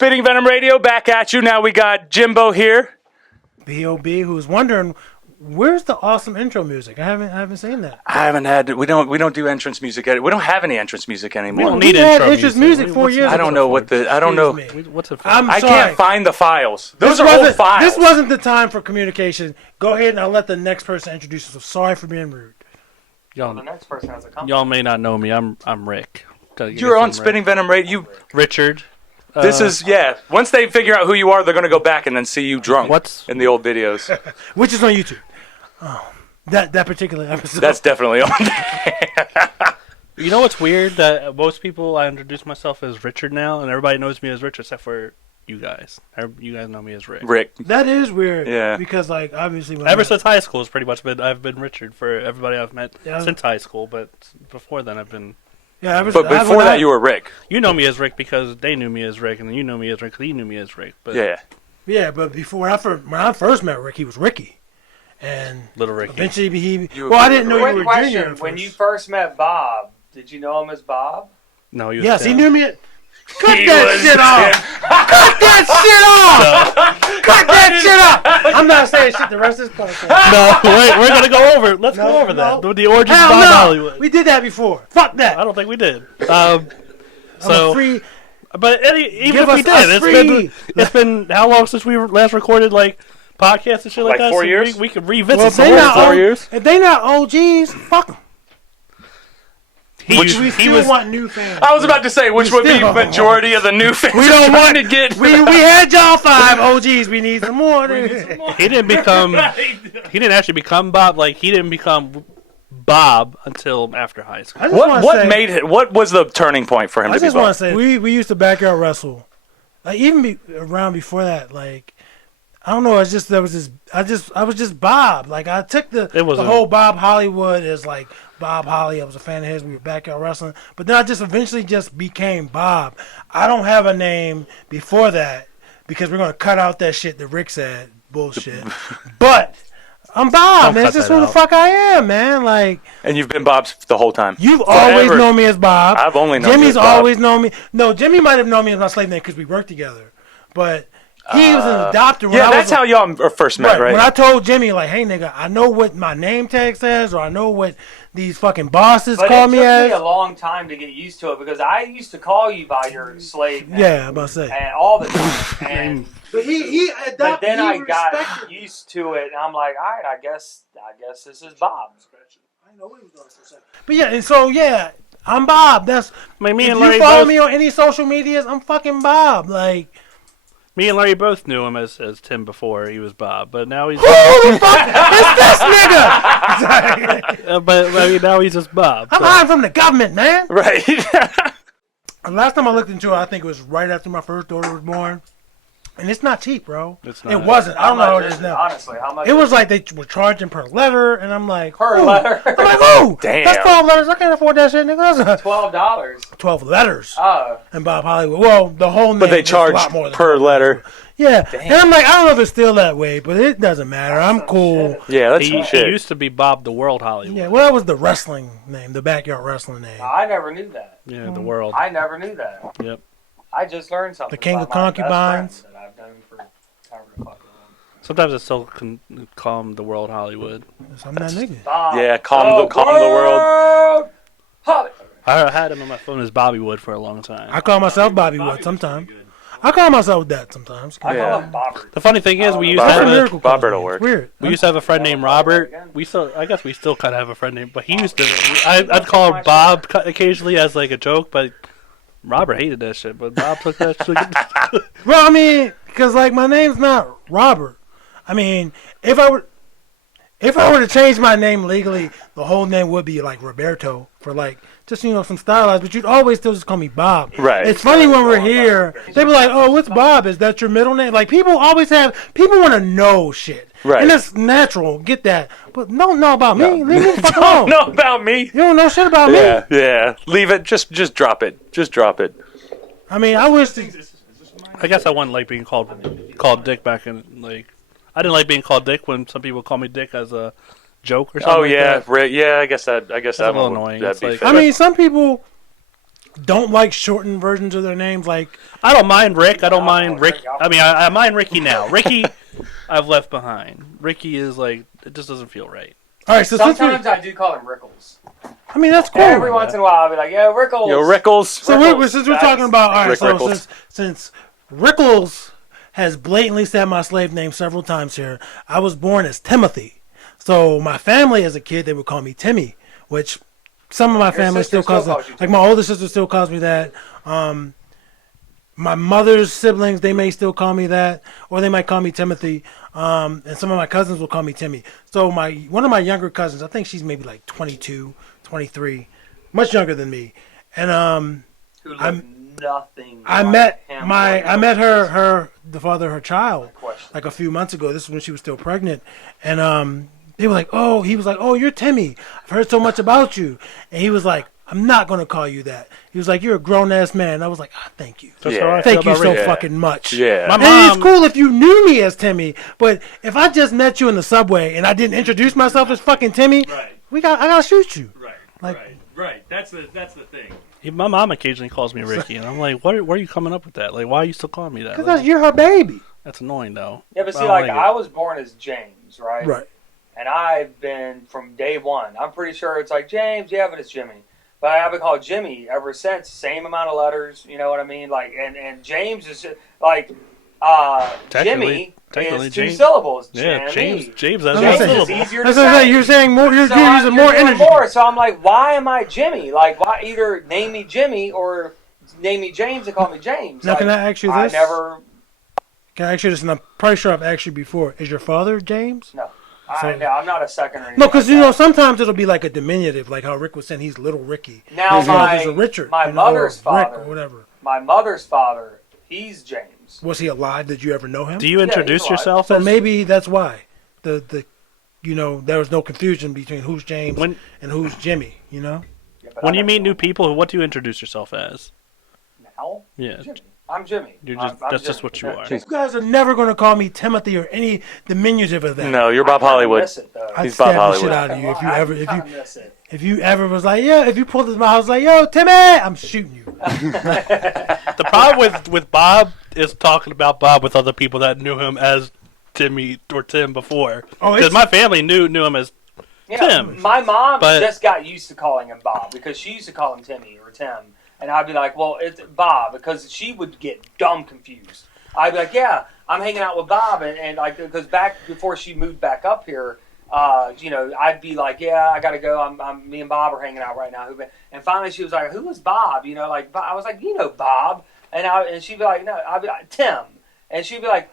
Spitting Venom Radio back at you. Now we got Jimbo here. B.O.B. who's wondering where's the awesome intro music. I haven't seen that. I haven't had. We don't do entrance music. We don't have any entrance music anymore. We don't need entrance music 4 years ago. I don't know what the. I don't know. What's it for? I can't find the files. Those are old files. This wasn't the time for communication. Go ahead and I'll let the next person introduce us. Sorry for being rude. Y'all, the next person has a comment. Y'all may not know me. I'm Rick. You're on Spitting Venom Radio. Richard. This is Once they figure out who you are, they're gonna go back and then see you drunk. In the old videos, which is on YouTube. Oh, that particular episode. That's definitely on there. You know what's weird? That most people I introduce myself as Richard now, and everybody knows me as Richard except for you guys. You guys know me as Rick. Rick. That is weird. Yeah. Because like obviously ever since high school, it's pretty much I've been Richard for everybody I've met since high school. But before then, I've been. Yeah, but before that, you were Rick. You know me as Rick because they knew me as Rick, and then you know me as Rick because he knew me as Rick. But yeah, but before when I first met Rick, he was Ricky, and Little Ricky. Eventually, I didn't know you were Junior. When you first met Bob, did you know him as Bob? No, he was. Yes, Tim. he knew me. Cut that shit off! Cut that shit off! Cut that shit off! I'm not saying shit the rest of this podcast. No, we're gonna go over. Let's go over that. The origin of Bob Hollywood. We did that before. Fuck that. I don't think we did. But even if we did, it's been how long since we last recorded podcasts and shit like that? 4 years. We could revisit some more 4 years. If they not OGs, fuck them. We still want new fans. I was about to say, which would be majority of the new fans. We don't want to get. We had y'all 5 OGs. We need some more. He didn't become. He didn't actually become Bob. He didn't become Bob until after high school. What was the turning point for him to be Bob? I just want to say we used to backyard wrestle. Around before that, I don't know. It's just there was this. I was just Bob. I took the whole Bob Hollywood as Bob Holly. I was a fan of his. We were backyard wrestling, but then I just eventually just became Bob. I don't have a name before that because we're gonna cut out that shit that Rick said bullshit. But I'm Bob, man. It's just who the fuck I am, man. And you've been Bob's the whole time. You've always known me as Bob. I've only known Jimmy's you as Bob. always known me. No, Jimmy might have known me as my slave name because we worked together, but. He was an adopter. That's how y'all first met, right? When I told Jimmy, hey, nigga, I know what my name tag says, or I know what these fucking bosses call me as. It took me a long time to get used to it because I used to call you by your slave name. Yeah, I'm about to say. And all the time. But he adopted. But then I got used to it, and I'm like, all right, I guess this is Bob. I know what he was doing for a second. But yeah, and so I'm Bob. That's me if and Larry you follow me on any social medias, I'm fucking Bob. Me and Larry both knew him as Tim before he was Bob, but now he's. Who the fuck is this nigga? But now he's just Bob. I'm hiding from the government, man. Right. Last time I looked into it, I think it was right after my first daughter was born. And it's not cheap, bro. It's not. It wasn't. I don't know how it is now. Honestly, how much? It was they were charging per letter, and I'm like, per letter. I'm like, oh, damn, that's 12 letters. I can't afford that shit, nigga. That's $12. 12 letters. Oh. And Bob Hollywood. Well, the whole name. But they charge a lot more than per letter. Yeah, and I'm like, I don't know if it's still that way, but it doesn't matter. I'm cool. Yeah, that's some shit. He used to be Bob the World Hollywood. Yeah, well, that was the wrestling name, the backyard wrestling name. I never knew that. Yeah, the World. I never knew that. Yep. I just learned something. The King of about my Concubines. best friend that I've known for however the fuck long. Sometimes it's still call him the World Hollywood. I'm that nigga. Yeah, calm the world. Hollywood. I had him on my phone as Bobby Wood for a long time. I call myself Bobby Wood sometimes. I call myself that sometimes. I call him Bobbert. The funny thing is, we used to have Bobbert will work. Weird. We used to have a friend named Robert. I guess we still kind of have a friend named, but he used to. I'd call him Bob occasionally as a joke, but Robert hated that shit. But Bob took that shit. Well, I mean, because my name's not Robert. I mean, if I were to change my name legally, the whole name would be Roberto for just some stylized, but you'd always still just call me Bob. Right. It's funny when we're here, they be like, "Oh, what's Bob? Is that your middle name?" People always people want to know shit. Right. And that's natural. Get that. But don't know about me. Leave me the fuck alone. Don't know about me. You don't know shit about me. Yeah. Leave it. Just drop it. Just drop it. I mean, I wish I guess I wouldn't like being called Dick back in I didn't like being called Dick when some people call me Dick as a joke or something. Oh yeah, like that. Yeah. I guess that. That's a little annoying. That'd be It's fair. I mean, some people don't like shortened versions of their names. Like I don't mind Rick. I don't mind Rick. I mean, I mind Ricky now. Ricky, I've left behind. Ricky is like it just doesn't feel right. All right, so sometimes I do call him Rickles. I mean, that's cool. Every once in a while, I'll be like, "Yo, Rickles." Yo, Rickles. So since we're talking about all right, Rick since Rickles has blatantly said my slave name several times here, I was born as Timothy. So my family, as a kid, they would call me Timmy, which some of my family still calls me. Like my older sister still calls me that. My mother's siblings, they may still call me that, or they might call me Timothy. And some of my cousins will call me Timmy. So one of my younger cousins, I think she's maybe like 22, 23, much younger than me. And I met the father of her child like a few months ago. This is when she was still pregnant, and they were like, "Oh," he was like, "Oh, you're Timmy. I've heard so much about you." And he was like, "I'm not gonna call you that." He was like, "You're a grown ass man." And I was like, "Thank you, thank you so fucking much." Yeah, my mom. And it's cool if you knew me as Timmy, but if I just met you in the subway and I didn't introduce myself as fucking Timmy, I gotta shoot you. Right. That's the thing. My mom occasionally calls me Ricky, and I'm like, where are you coming up with that? Like, why are you still calling me that? Because you're her baby. That's annoying, though. Yeah, but see, I was born as James, right? Right. And I've been from day one. I'm pretty sure it's like James, yeah, but it's Jimmy. But I've been called Jimmy ever since. Same amount of letters, you know what I mean? Like, and James is like, Jimmy is two syllables. Yeah, James. James is easier to say. You're saying more. You're using more energy. So I'm like, why am I Jimmy? Like, why either name me Jimmy or name me James and call me James? Now, like, can I ask you this? Can I ask you this? And I'm pretty sure I've asked you before. Is your father James? No. I'm not a second or anything. No, because sometimes it'll be like a diminutive, like how Rick was saying he's Little Ricky. Now there's a Richard, my mother's father, Rick or whatever. My mother's father, he's James. Was he alive? Did you ever know him? Do you introduce yourself? So maybe that's why there was no confusion between who's James and who's Jimmy. You know. Yeah, when you meet new people, what do you introduce yourself as? Now. Yeah. Jimmy. I'm Jimmy. That's just what you are. You guys are never going to call me Timothy or any diminutive of that. No, you're Bob Hollywood. I'd stab the shit out of you if you ever was like, if you pulled this my house like, yo, Timmy, I'm shooting you. The problem with Bob is talking about Bob with other people that knew him as Timmy or Tim before. Because my family knew him as Tim. My mom just got used to calling him Bob because she used to call him Timmy or Tim. And I'd be like, well, it's Bob, because she would get dumb confused. I'd be like, yeah, I'm hanging out with Bob, and like, because back before she moved back up here, I'd be like, yeah, I gotta go. Me and Bob are hanging out right now. And finally, she was like, who was Bob? You know, like I was like, Bob, and she'd be like, no, I'd be like, Tim, and she'd be like,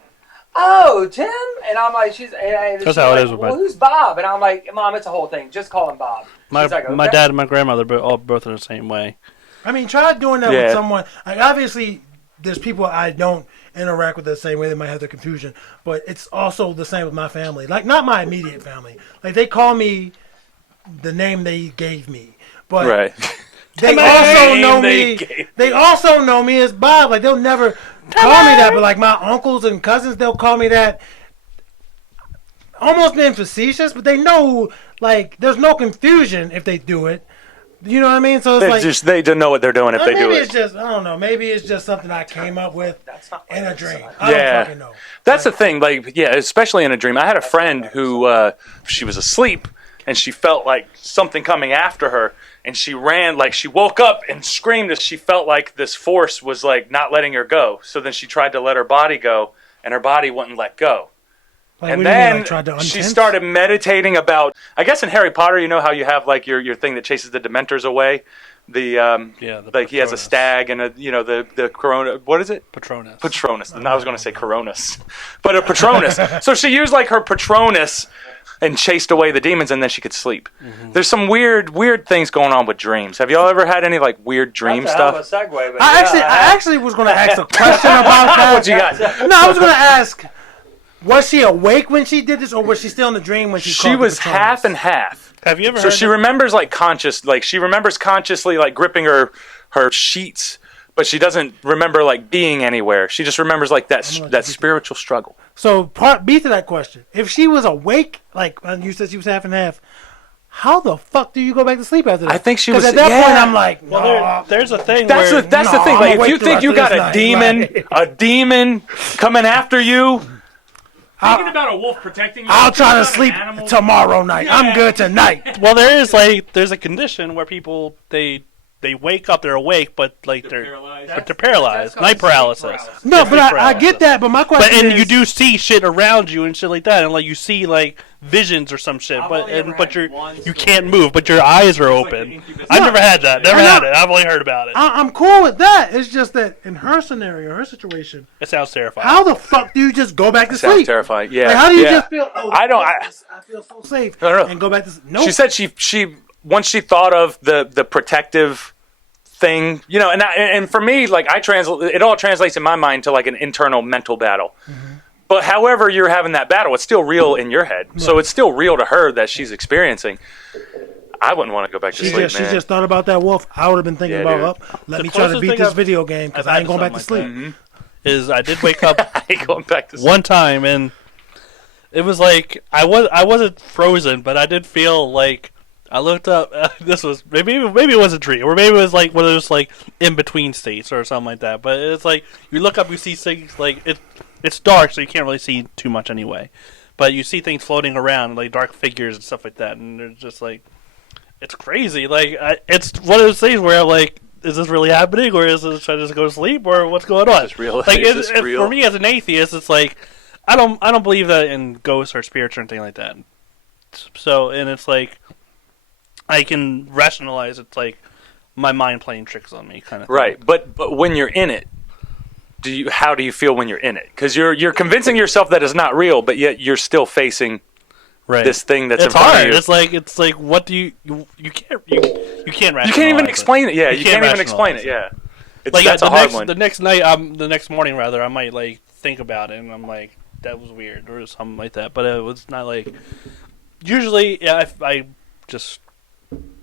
oh, Tim, and I'm like, that's how it is. Well, who's Bob? And I'm like, Mom, it's a whole thing. Just call him Bob. My dad and my grandmother both are the same way. I mean, try doing that with someone. Like, obviously, there's people I don't interact with the same way. They might have their confusion. But it's also the same with my family. Like, not my immediate family. Like, they call me the name they gave me. But they also know me. They also know me as Bob. Like, they'll never call me that. But, like, my uncles and cousins, they'll call me that. Almost being facetious, but they know, like, there's no confusion if they do it. You know what I mean? So it's they don't know what they're doing if they do it. Maybe it's just, I don't know. Maybe it's just something I came up with in a dream. I don't fucking know. That's the thing. Like, especially in a dream. I had a friend who she was asleep and she felt like something coming after her, and she ran. Like, she woke up and screamed as she felt like this force was like not letting her go. So then she tried to let her body go, and her body wouldn't let go. Like, and then she started meditating about, I guess in Harry Potter, you know how you have like your thing that chases the Dementors away? Like he has a stag and the Corona, what is it? Patronus. I was going to say Coronas. But a Patronus. So she used like her Patronus and chased away the demons, and then she could sleep. Mm-hmm. There's some weird things going on with dreams. Have y'all ever had any like weird dream stuff? That's a segue, but I actually was going to ask a question about that. What you got? No, I was going to ask, was she awake when she did this, or was she still in the dream when she called? She was half and half. Have you ever? So she remembers like she remembers consciously like gripping her sheets, but she doesn't remember like being anywhere. She just remembers like that spiritual struggle. So part B to that question: if she was awake, like you said, she was half and half. how the fuck do you go back to sleep after that? I think she was. Because at that point, I'm like, well, there's a thing that's where the thing. Like, if you think you got a demon coming after you, thinking about a wolf protecting you. I'll try to sleep tomorrow night. Yeah. I'm good tonight. Well, there's a condition where people they wake up, they're awake, but like they're paralyzed. Night paralysis. No, but I get that. But my question is, you do see shit around you and shit like that, and like you see like visions or some shit, but you can't move, but your eyes are open. I've never had that. Never had it. I've only heard about it. I'm cool with that. It's just that in her scenario, her situation, it sounds terrifying. How the fuck do you just go back to sleep? Sounds terrifying. Yeah. Like, how do you just feel? Oh, I feel so safe. No. And go back to sleep. Nope. She said she once she thought of the protective thing, you know, and for me, like it all translates in my mind to like an internal mental battle. Mm-hmm. But however you're having that battle, it's still real in your head. Right. So it's still real to her that she's experiencing. I wouldn't want to go back to sleep, man. She just thought about that wolf. I would have been thinking about, let me try to beat this video game because I ain't going back to sleep. Mm-hmm. Is I did wake up I ain't going back to sleep. One time, and it was like I wasn't frozen, but I did feel like I looked up. This was maybe it was a dream, or maybe it was like one of those like in between states or something like that. But it's like you look up, you see things like it's dark, so you can't really see too much anyway. But you see things floating around, like dark figures and stuff like that, and they're just like it's crazy. Like it's one of those things where I'm like, is this really happening, or is this should I just go to sleep, or what's going on? Is this real? Like is this real? For me as an atheist, it's like I don't believe that in ghosts or spirits or anything like that. So and it's like I can rationalize it's like my mind playing tricks on me, kind of thing. Right, but when you're in it, how do you feel when you're in it? Because you're convincing yourself that it's not real, but yet you're still facing this thing that's in front of you. It's like what do you can't rationalize. You can't even explain it. Yeah, you can't even explain it. Yeah, that's a hard one. The next morning rather, I might like think about it, and I'm like, that was weird or something like that. But it was not like usually. Yeah, I just.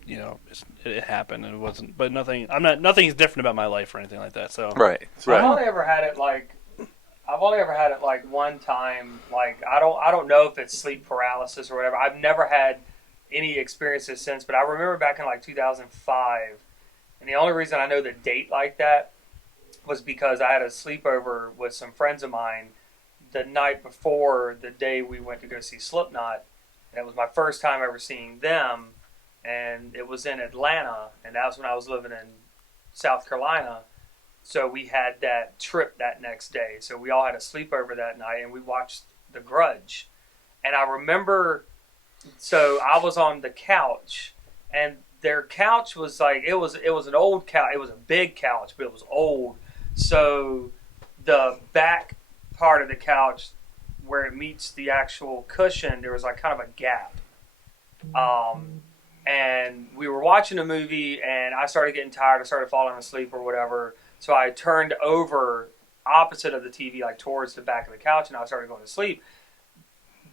You know, it happened and it wasn't, but nothing's different about my life or anything like that. So right. I've only ever had it like one time. Like I don't know if it's sleep paralysis or whatever. I've never had any experiences since, but I remember back in like 2005, and the only reason I know the date like that was because I had a sleepover with some friends of mine the night before the day we went to go see Slipknot, and it was my first time ever seeing them. And it was in Atlanta, and that was when I was living in South Carolina. So we had that trip that next day. So we all had a sleepover that night, and we watched The Grudge. And I remember, so I was on the couch, and their couch was like, it was an old couch. It was a big couch, but it was old. So the back part of the couch, where it meets the actual cushion, there was like kind of a gap. And we were watching a movie, and I started getting tired. I started falling asleep or whatever. So I turned over opposite of the TV, like towards the back of the couch, and I started going to sleep.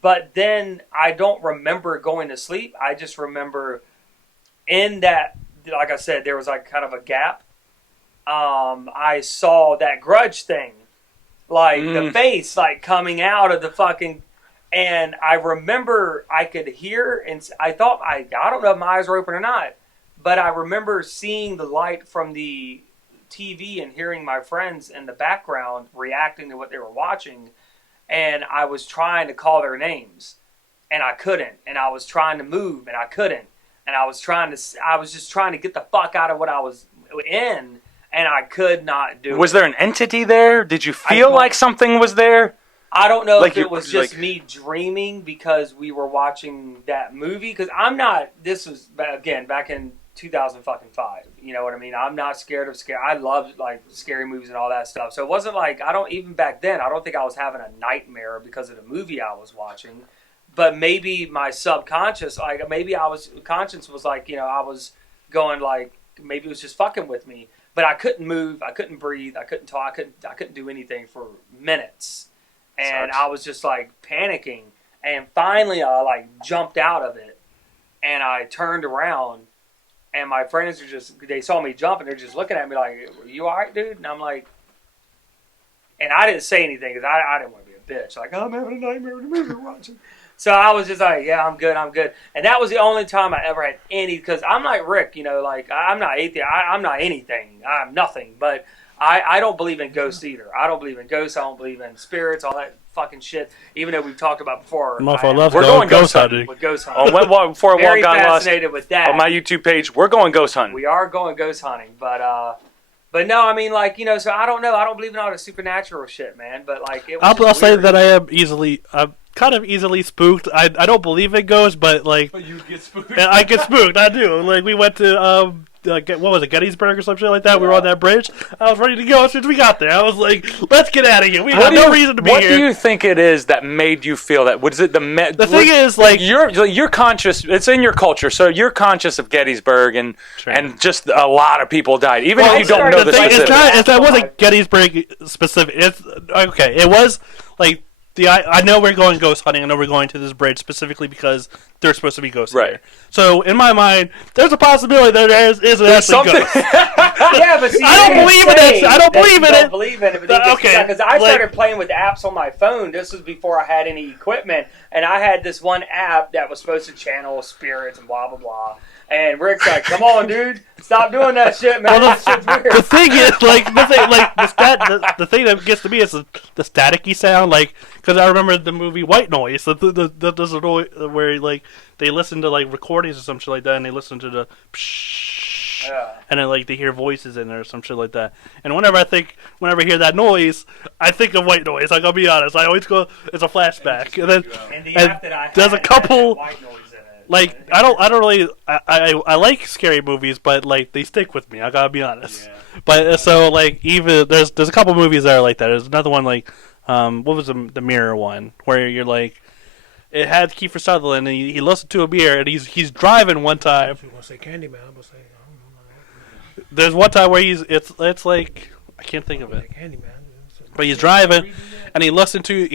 But then I don't remember going to sleep. I just remember in that, like I said, there was like kind of a gap. I saw that Grudge thing, like the face like coming out of the fucking... And I remember I could hear, and I thought, I don't know if my eyes were open or not, but I remember seeing the light from the TV and hearing my friends in the background reacting to what they were watching. And I was trying to call their names, and I couldn't. And I was trying to move, and I couldn't. And I was just trying to get the fuck out of what I was in, and I could not do it. Was there an entity there? Did you feel like something was there? I don't know if it was just me dreaming because we were watching that movie. Because this was, again, back in 2005. You know what I mean? I'm not scared of scary. I love like scary movies and all that stuff. So it wasn't like, even back then, I don't think I was having a nightmare because of the movie I was watching. But maybe my subconscious, conscience was like, I was going like, maybe it was just fucking with me. But I couldn't move. I couldn't breathe. I couldn't talk. I couldn't do anything for minutes. And I was just like panicking. And finally I like jumped out of it. And I turned around. And my friends they saw me jump and they're just looking at me like, "Are you alright, dude?" And I'm like, and I didn't say anything because I didn't want to be a bitch. Like, I'm having a nightmare of the movie we're watching. So I was just like, yeah, I'm good. And that was the only time I ever had any, because I'm like Rick, like I'm not atheist. I'm not anything. I'm nothing. But I don't believe in ghosts either. I don't believe in ghosts. I don't believe in spirits, all that fucking shit. Even though we've talked about before. We're going ghost hunting. With ghost hunting. Before I Very got lost fascinated with that. on my YouTube page, we're going ghost hunting. We are going ghost hunting, but no, I mean, like, so I don't know. I don't believe in all the supernatural shit, man. But like, I'll say that I'm kind of easily spooked. I don't believe in ghosts, but like, But you get spooked. I get spooked. I do. Like, we went to what was it, Gettysburg or some shit like that? We were on that bridge. I was ready to go as soon as we got there. I was like, let's get out of here. We have no reason to be here. What do you think it is that made you feel that? What is it? The thing is, like, you're conscious. It's in your culture, so you're conscious of Gettysburg and just a lot of people died, even if you don't know the specifics. It wasn't Gettysburg specific. It's okay. It was like. I know we're going ghost hunting. I know we're going to this bridge specifically because there's supposed to be ghosts there. So in my mind, there's a possibility that there's something. Ghosts. Yeah, but see, I don't believe in it. I don't believe in it. Believe in it. Okay, because I started playing with apps on my phone. This was before I had any equipment, and I had this one app that was supposed to channel spirits and blah blah blah. And Rick's like, "Come on, dude, stop doing that shit, man. That shit's weird." The thing is, the thing that gets to me is the staticky sound, like, because I remember the movie White Noise. There's a noise where like they listen to like recordings or some shit like that, and they listen to the psh, and then like they hear voices in there or some shit like that. And whenever I hear that noise, I think of White Noise. Like, I'll be honest, I always go, it's a flashback, and then there's a couple. White Noise. Like, I don't really. I like scary movies, but like they stick with me. I gotta be honest. Yeah. But so like even there's a couple movies that are like that. There's another one like what was the Mirror one where you're like it had Kiefer Sutherland and he listened to a mirror and he's driving one time. If you want to say Candyman, I'm gonna say I don't know. There's one time where it's like I can't think of it. Candyman. But he's driving and he listened to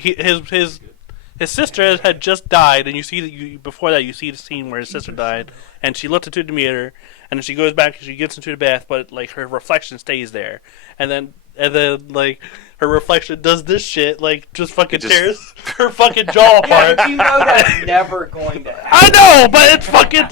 his sister had just died, and you see before that you see the scene where his sister died, and she looked into the mirror, and then she goes back and she gets into the bath, but like her reflection stays there, and then like her reflection does this shit, like just fucking tears her fucking jaw apart. Yeah, but you know that's never going to happen. I know, but it's fucking.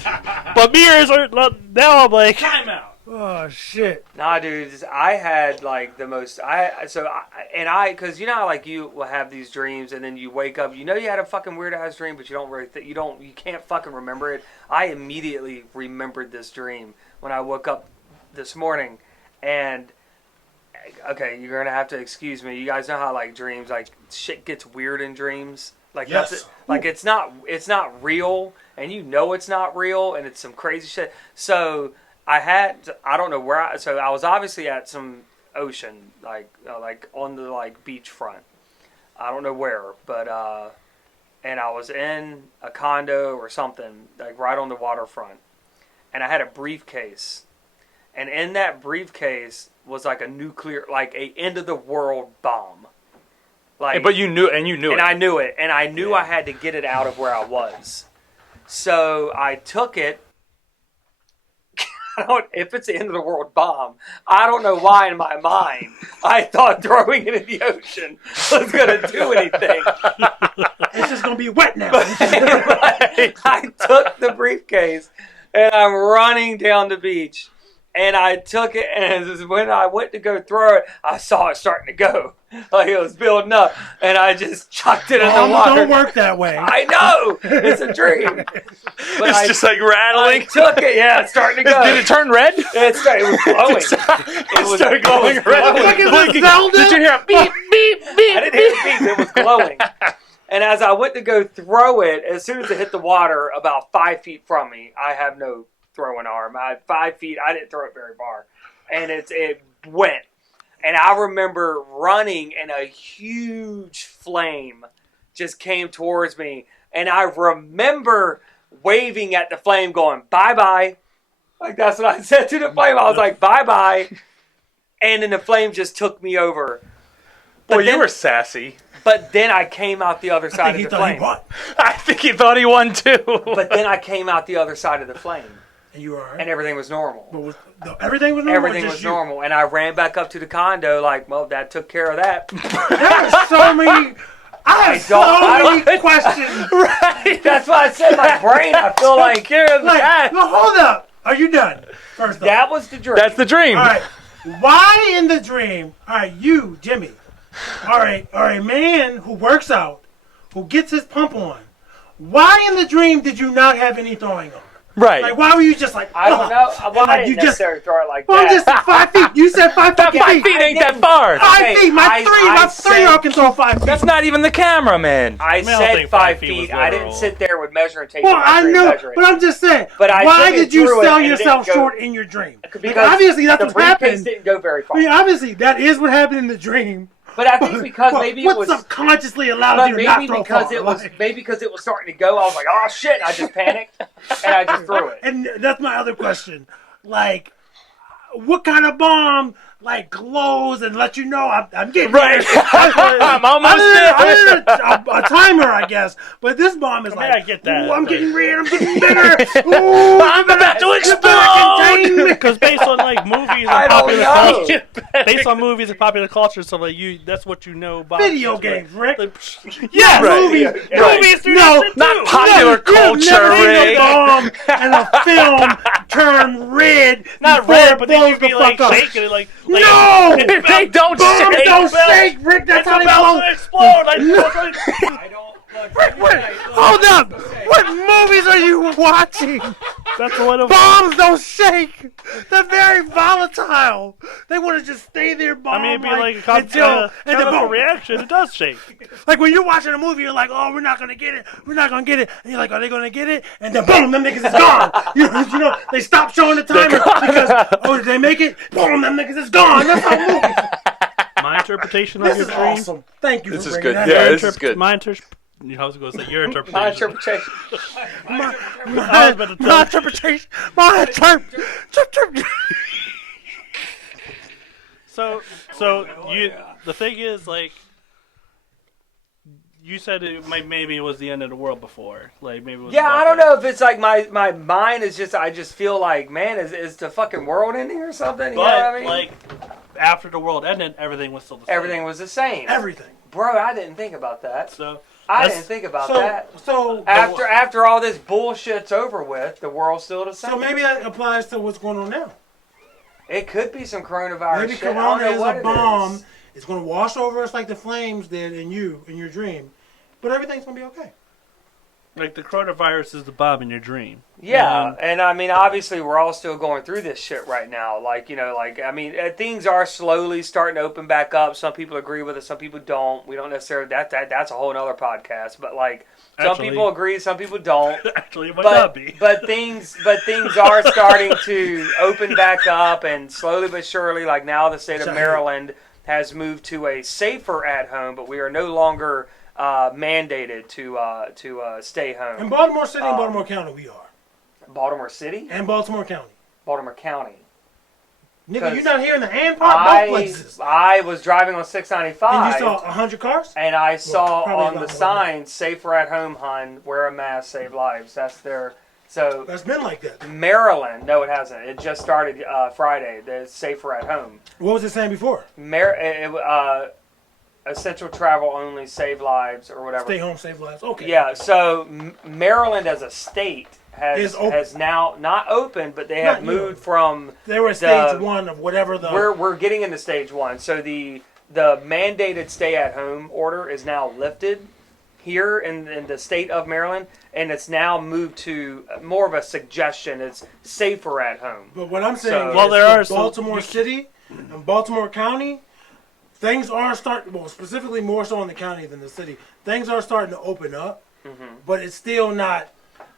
But mirrors are now. I'm like, time out. Oh shit! Nah, dude, I had like the most. Because you know how like you will have these dreams and then you wake up. You know you had a fucking weird ass dream, but you don't really. You can't fucking remember it. I immediately remembered this dream when I woke up this morning, and okay, you're gonna have to excuse me. You guys know how like dreams, like shit gets weird in dreams. Like yes. That's it. Like it's not real, and you know it's not real, and it's some crazy shit. So. I don't know where so I was obviously at some ocean, like on the like beach front. I don't know where, but and I was in a condo or something, like right on the waterfront. And I had a briefcase. And in that briefcase was like a nuclear, like a end of the world bomb. Like, but you knew it. And I knew it. And I knew I had to get it out of where I was. So I took it. If it's the end of the world bomb, I don't know why in my mind I thought throwing it in the ocean was going to do anything. It's just going to be wet now. I took the briefcase and I'm running down the beach. And I took it, and when I went to go throw it, I saw it starting to go. Like it was building up, and I just chucked it in the water. Don't work that way. I know! It's a dream. But it's just like rattling. I took it, yeah, it's starting to go. Did it turn red? It was glowing. It started glowing red. Did you hear a beep, beep, beep? I didn't hear a beep, it was glowing. And as I went to go throw it, as soon as it hit the water about 5 feet from me, I have no throwing arm. I had 5 feet. I didn't throw it very far, and it went. And I remember running, and a huge flame just came towards me, and I remember waving at the flame, going bye bye. Like that's what I said to the flame. I was like bye bye, and then the flame just took me over. Boy, you were sassy. But then I came out the other side of the flame. I think he thought he won too. But then I came out the other side of the flame. And you are. And everything was normal. Everything was normal. Everything was normal. And I ran back up to the condo like, well, that took care of that. There are so many. I have so many questions. Right. That's why I said my brain. I feel like No, hold up. Are you done? First off. that was the dream. That's the dream. All right. Why in the dream are you, Jimmy, are a man who works out, who gets his pump on? Why in the dream did you not have any throwing on? Right. Like, why were you just like, I don't know. Why I you didn't necessarily throw it like well, I'm that. just 5 feet. You said 5 That feet. 5 feet ain't that far. 5 feet. My I said- 3-year-old can throw 5 feet. That's not even the camera, man. I don't said think 5 5 feet was feet. I didn't literal. sit there with measuring tape. Well, I know, measuring. but I'm just saying. But I why think it did you threw it sell and it yourself didn't go- short in your dream? Like, Because obviously, that's the what briefcase happened. didn't go very far. I mean, obviously, that is what happened in the dream. But I think because Well, maybe what it was. subconsciously allowed But you to not maybe throw because far, it was like- maybe because it was starting to go, I was like, oh shit! I just panicked and I just threw it. And that's my other question. Like, what kind of bomb, like, glows and let you know I'm getting Right. there? I'm almost Other there. than a timer, I guess. But this bomb is I mean, like, I get that, ooh, I'm but- getting red, I'm getting bigger. Ooh, I'm about to explode. Because based on like movies I and don't popular know. culture, based on movies and popular culture, so like that's what you know about Video games, Rick. Yes, Right. Movies. Right. movies do No, that shit not too. popular You've culture, never seen Rick. a bomb and a film turn red Not before red, it but then blows you'd be the like fuck up. shaking it, like No! They don't Bombs shake. don't shake, Rick. That's It's how they about blow. to explode. Like, I don't. Rick, hold up. What movies are you watching? that's what it Bombs don't shake. They're very volatile. They want to just stay there, bomb. I mean, it'd be like until a and then chemical boom. reaction. It does shake. Like when you're watching a movie, you're like, "Oh, we're not gonna get it. We're not gonna get it." And you're like, "Are they gonna get it?" And then boom, them niggas is gone. you know, they stop showing the timer because did they make it? Boom, them niggas is gone. That's how movies. My interpretation of This your is dream. awesome. Thank you. This for is bringing good. that Yeah, up. this is good. My interpretation. I was going to say your interpretation. My interpretation. I was about to My tell interpretation. My interpretation. So you. The thing is, like, you said maybe it was the end of the world before. Like maybe it was. Yeah, about I don't to- know if it's like my mind is just. I just feel like, man, is the fucking world ending or something? You know what But I mean? like after the world ended, everything was still the same. Everything was the same. Everything. Bro, I didn't think about that. So I that's- didn't think about So, that. so After all this bullshit's over with, the world's still the same. So maybe that applies to what's going on now. It could be some coronavirus Maybe shit. I don't Corona know is what a it bomb. is. It's going to wash over us like the flames did in your dream. But everything's going to be okay. like the coronavirus is the bomb in your dream. Yeah, and I mean, obviously, we're all still going through this shit right now. Like, you know, like, I mean, things are slowly starting to open back up. Some people agree with it, some people don't. We don't necessarily, that's a whole other podcast. But, like, some Actually- people agree, some people don't. Actually, it might not be. But things are starting to open back up, and slowly but surely, like now the state of Maryland has moved to a safer at home, but we are no longer mandated to stay home. In Baltimore City and Baltimore County, we are. Baltimore City, And Baltimore County. Baltimore County. Nigga, you're not hearing the and part? Both places. I was driving on And 695. you saw 100 cars? And I saw probably a on lot the more sign, "Safer at home, hun. Wear a mask, save lives." That's their. So That's been like that. Maryland, no, it hasn't. It just started Friday. The Safer at Home. What was it saying before? Essential travel only, save lives or whatever. Stay home, save lives. Okay. Yeah. So Maryland as a state Is open. has now not opened, but they Not have you. moved from. They were stage one of whatever the... We're getting into stage one. So the mandated stay at home order is now lifted here in the state of Maryland, and it's now moved to more of a suggestion. It's safer at home. But what I'm saying So- is Well, there are for some- Baltimore City and Baltimore County, things are starting, well, specifically more so in the county than the city, things are starting to open up, but it's still not...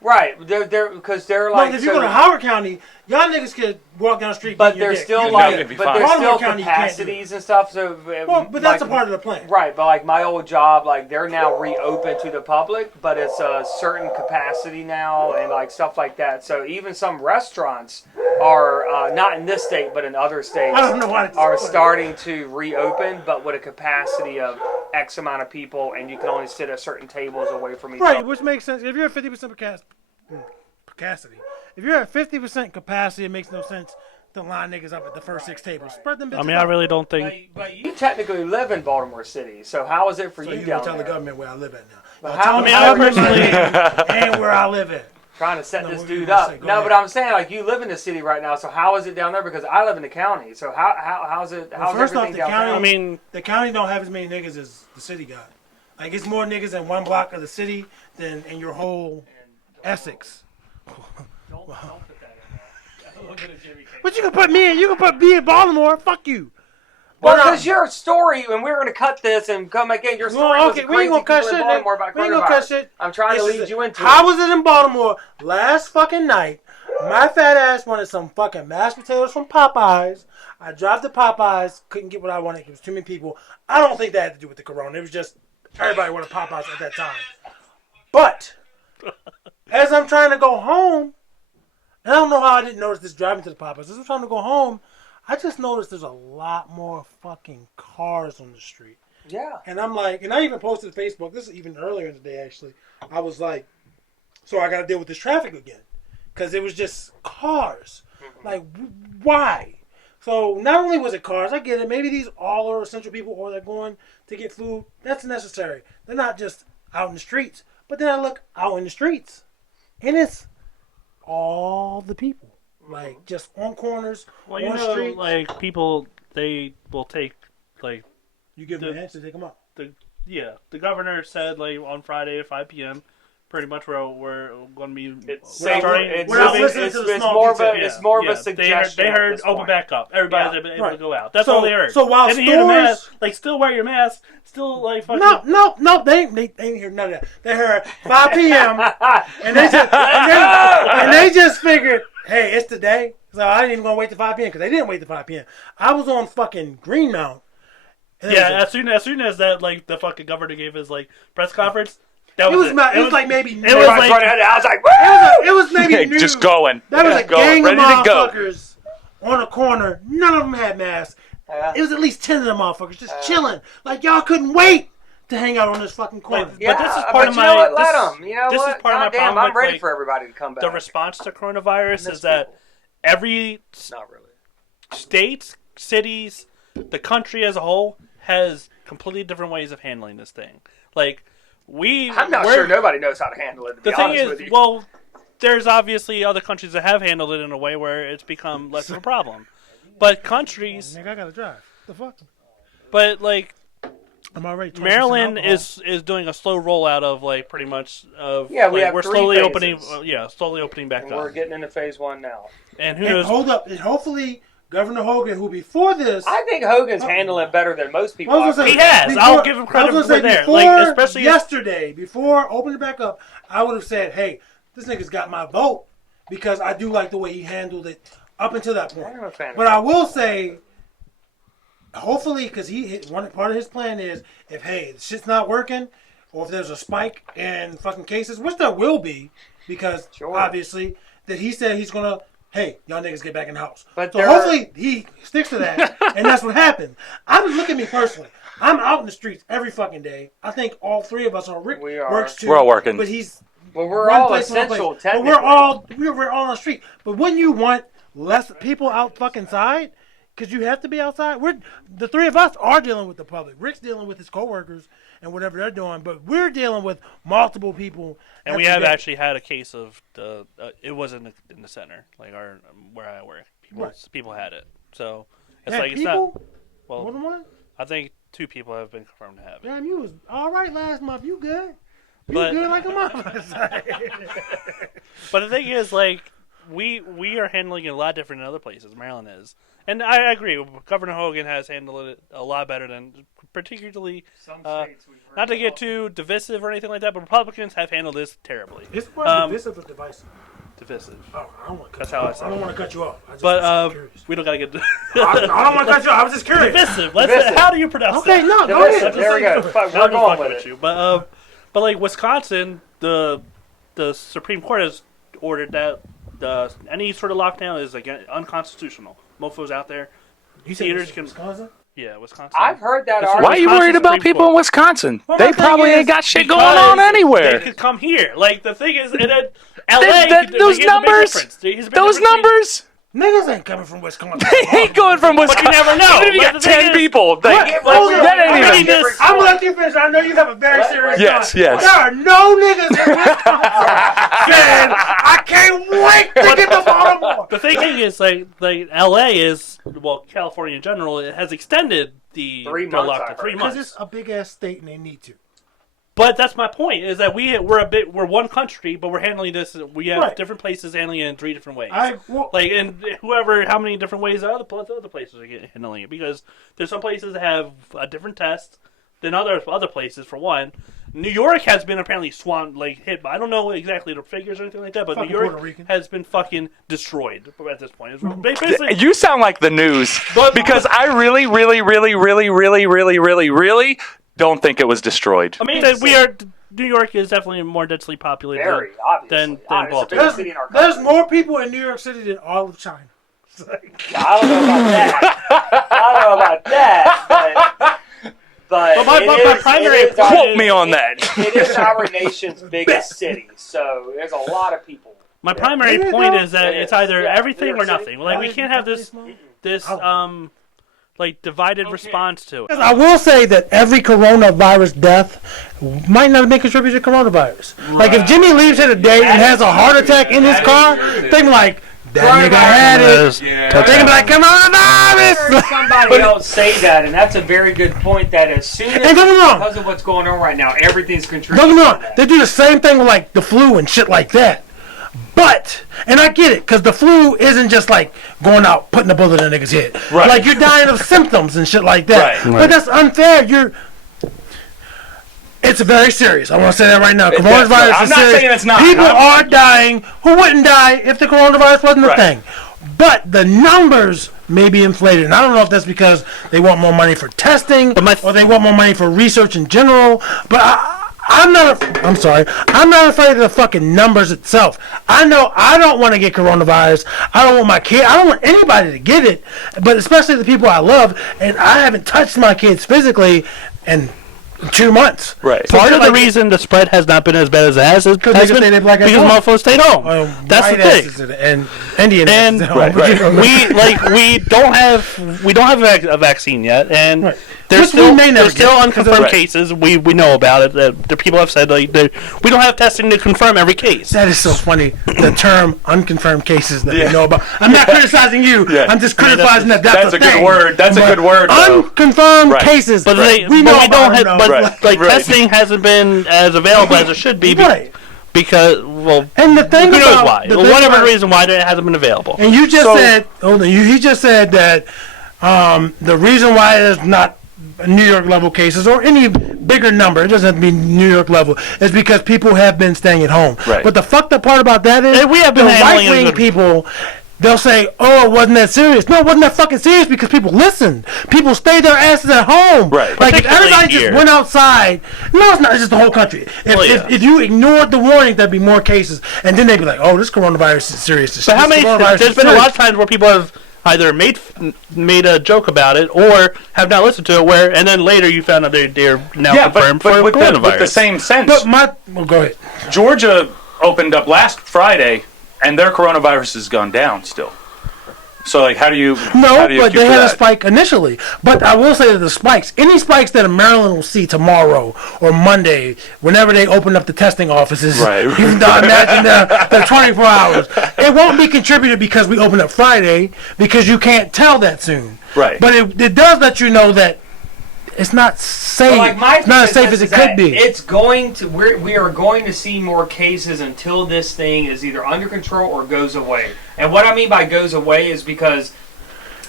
Right, they're because they're like. Like, if you go to Howard County, y'all niggas could walk down the street but getting your there's dick. still You know like, it'd be but fine. there's still Baltimore County, you can't do it. capacities and stuff. So, Well, but that's like, a part of the plan. Right, but like my old job, like they're now reopened to the public, but it's a certain capacity now and like stuff like that. So even some restaurants are not in this state, but in other states, I don't know why it's are funny. starting to reopen, but with a capacity of X amount of people, and you can only sit at certain tables away from each Right, other. which makes sense. If you're at 50% capacity, if you're at 50% capacity, it makes no sense to line niggas up at the first 6 tables. Spread them bitches I mean, I out. really don't think. But you technically live in Baltimore City, so how is it for So you you down don't tell there? the government where I live at now. But Now how- tell I them mean, how I personally- and where I live at. Trying to set No, this what were you dude gonna up. say? Go No, ahead. but I'm saying like you live in the city right now, so how is it down there? Because I live in the county, so how's it? Well, How's first off, everything the down county. there? I mean, the county don't have as many niggas as the city got. Like it's more niggas in one block of the city than in your whole Essex. Don't put that in there. Look at Jimmy K. But you can put me in. You can put me in Baltimore. Fuck you. Well, But, because your story, and we're going to cut this and come back in. Your story well, was okay, the we ain't crazy gonna cut people in shit. Baltimore about We ain't gonna cut coronavirus. shit. I'm trying to This is lead you into How it. was it in Baltimore last fucking night? My fat ass wanted some fucking mashed potatoes from Popeyes. I drive to Popeyes, couldn't get what I wanted. It was too many people. I don't think that had to do with the corona. It was just everybody wanted Popeyes at that time. But as I'm trying to go home, and I don't know how I didn't notice this driving to the Popeyes. As I'm trying to go home, I just noticed there's a lot more fucking cars on the street. Yeah. And I'm like, and I even posted to Facebook, this is even earlier in the day actually. I was like, so I got to deal with this traffic again. Because it was just cars. Like, why? So not only was it cars, I get it. Maybe these all are essential people or they're going to get food. That's necessary. They're not just out in the streets. But then I look out in the streets. And it's all the people. Like, just on corners, well, you on know, streets. like people, they will take like You give them a chance to take them out. the governor said like on Friday at 5 p.m. Pretty much we're going to be It's We're not- safer. we're not It's listening to the it's small more of a details. it's more of Yeah, a suggestion. They at heard this open point. back up. Everybody's Yeah. able to Right. go out. That's So- all they heard. so while They didn't hear the stores- mask, like still wear your mask, still like fucking. No, they ain't hear none of that. They heard 5 p.m. and they just figured, hey, it's today. So I didn't even gonna wait to 5 p.m. because they didn't wait to 5 p.m. I was on fucking Greenmount. and it Yeah, was as soon as that like the fucking governor gave his like press conference, that it was was it was like maybe it was Everybody like- running out, I was like, "Woo!" it was maybe new. Just going. That was a Just going. gang Ready of to go. motherfuckers on a corner. None of them had masks. It was at least 10 of them motherfuckers just chilling. Like y'all couldn't wait to hang out on this fucking corner. But this is part but of you my- know what? Let this- them. You know this is what? part of my Goddamn, problem I'm with, ready like, for everybody to come back. the response to coronavirus Miss is that people. every Not really. states, cities, the country as a whole has completely different ways of handling this thing. Like I'm not sure nobody knows how to handle it. To The be thing honest is, with you. well, there's obviously other countries that have handled it in a way where it's become less of a problem. But countries, Nigga, I gotta drive. The fuck? but like I'm already 20% Maryland alcohol. is doing a slow rollout of like pretty much of Yeah, we like, have we're 3 slowly phases. opening slowly opening back And up. we're getting into phase 1 now. And who And knows? hold up, and hopefully Governor Hogan, who before this, I think Hogan's handling it better than most people. I was gonna say, He has. I'll give him credit I was for gonna say there. before Like, especially yesterday, before opening it back up, I would have said, "Hey, this nigga's got my vote," because I do like the way he handled it up until that point. I'm a fan of But I will say, hopefully, because one part of his plan is if the shit's not working, or if there's a spike in fucking cases, which there will be, because obviously that he said he's gonna. Hey, y'all niggas get back in the house. But so hopefully he sticks to that, and that's what happened. Look at me personally. I'm out in the streets every fucking day. I think all 3 of us are. Rick We are. works too. We're all working. But he's Well, we're one all place, one essential, place. But technically. we're all on the street. But wouldn't you want less people out fucking side? Because you have to be outside. The 3 of us are dealing with the public. Rick's dealing with his coworkers and whatever they're doing, but we're dealing with multiple people. And we every have day. actually had a case of the. It was in the center, like where I work. People had it, so it's Yeah, like it's people? not. Well, More than one? I think 2 people have been confirmed to have it. Damn, you was all right last month. You good? You But- good like a motherfucker. But the thing is, like, we are handling it a lot different than other places. Maryland is, and I agree. Governor Hogan has handled it a lot better than, particularly. Some states we've heard Not to get about. too divisive or anything like that, but Republicans have handled this terribly. It's more divisive or divisive. Divisive. Oh, I don't want to cut That's you how I off. say I don't it. want to cut you off. But curious. we don't gotta get I don't want to cut you off. I was just curious. divisive. Divisive. How do you pronounce Okay, that? no, go ahead. Divisive. There we go. Fuck, I'm we're just going fucking with it. you. But like Wisconsin, the Supreme Court has ordered that any sort of lockdown is again unconstitutional. Mofos out there. You said Theaters this can. is Wisconsin? Yeah, Wisconsin. I've heard that This is argument. Why are you Wisconsin worried about Supreme people in Court. Wisconsin? Well, They my thing probably is, ain't got shit going Because on They anywhere. could come here. Like the thing is, in LA, Those there's a big numbers, difference. There's a big those difference between- numbers. Niggas ain't coming from Wisconsin. They ain't going from Wisconsin. But you never know. Even if you got 10 people, that ain't even. I'm gonna let you finish. I know you have a very serious Yes, thought. yes. There are no niggas in Wisconsin saying, I can't wait to get to Baltimore. The thing is, like LA is, well, California in general, it has extended the 3 months, lockdown I heard. 3 Because months. it's a big ass state and they need to. But that's my point, is that we're one country, but we're handling this. We have Right. different places handling it in 3 different ways. Well, And how many different ways other places are handling it? Because there's some places that have a different test than other places. For one, New York has been apparently hit by, I don't know exactly the figures or anything like that, but Fucking New York Puerto Rican. has been fucking destroyed at this point. It's basically, You sound like the news. But- Because I really don't think it was destroyed. I mean, New York is definitely more densely populated Very obviously. than It's the Baltimore. biggest city in our country. there's more people in New York City than all of China. I don't know about that. I don't know about that, but my it is- primary it is point our- Quote me on that. It is our nation's biggest city, so there's a lot of people. My primary Yeah, point no. is that It it's is. either Yeah, everything New or York City. nothing. Like we can't have this divided response to it. I will say that every coronavirus death might not have been contributed to coronavirus. Like if Jimmy leaves here today and has a heart attack in his car, they be like, that nigga had it. They be like, coronavirus. Somebody else say that, and that's a very good point. That as soon as And don't get me wrong. because of what's going on right now, everything's Don't contributing. get me to wrong. that. They do the same thing with like the flu and shit like that. But, and I get it, because the flu isn't just like going out putting a bullet in a nigga's head. Right. Like you're dying of symptoms and shit like that. Right. But that's unfair. It's very serious. I want to say that right now. That's Coronavirus right. I'm is not serious. saying it's not. People are dying who wouldn't die if the coronavirus wasn't a Right. thing. But the numbers may be inflated. And I don't know if that's because they want more money for testing or they want more money for research in general. But I'm not afraid of the fucking numbers itself. I know I don't want to get coronavirus. I don't want my kid. I don't want anybody to get it. But especially the people I love. And I haven't touched my kids physically in 2 months. Right. Part of the reason the spread has not been as bad as it has is Because niggas stayed black at because home. motherfuckers stayed home. That's the thing. And Indian And asses at home. we don't have a vaccine yet, and Right. there's Which we may never there's still get, 'cause unconfirmed right. cases. We know about it. That the people have said we don't have testing to confirm every case. That is so funny. The term unconfirmed cases that we know about. I'm not criticizing you. Yeah. I'm just criticizing that's That's a a good thing. word. That's a But good word, though. Unconfirmed Right. cases. But we know we don't have. about But them, Right. like Right. testing hasn't been as available as it should be. Right. Because And the thing who knows about why? the thing Whatever about- reason why it hasn't been available. And you just So- said, hold on, he just said that the reason why there's not New York level cases or any bigger number, it doesn't have to be New York level, is because people have been staying at home. Right. But the fucked up part about that is And we have the been handling right wing it- people, they'll say, oh, it wasn't that serious. No, it wasn't that fucking serious because people listened. People stayed their asses at home. Right. Like if Particularly everybody just here. went outside, no, it's not, it's just the whole country. If you ignored the warning, there'd be more cases. And then they'd be like, oh, this coronavirus is serious. But how many? There's been a lot of times where people have either made a joke about it or have not listened to it. And then later you found out they're now Yeah, confirmed but for with coronavirus. the same sense. Well, go ahead. Georgia opened up last Friday, and their coronavirus has gone down still. So, like, how do you? No, how do you but account they for had a that? spike initially. But I will say that the spikes, any spikes that Maryland will see tomorrow or Monday, whenever they open up the testing offices, Right. even though I imagine they're 24 hours, it won't be contributed because we open up Friday, because you can't tell that soon. Right. But it does let you know that it's not safe. But like my it's not as thing safe is as it that could be. It's going to. We are going to see more cases until this thing is either under control or goes away. And what I mean by goes away is because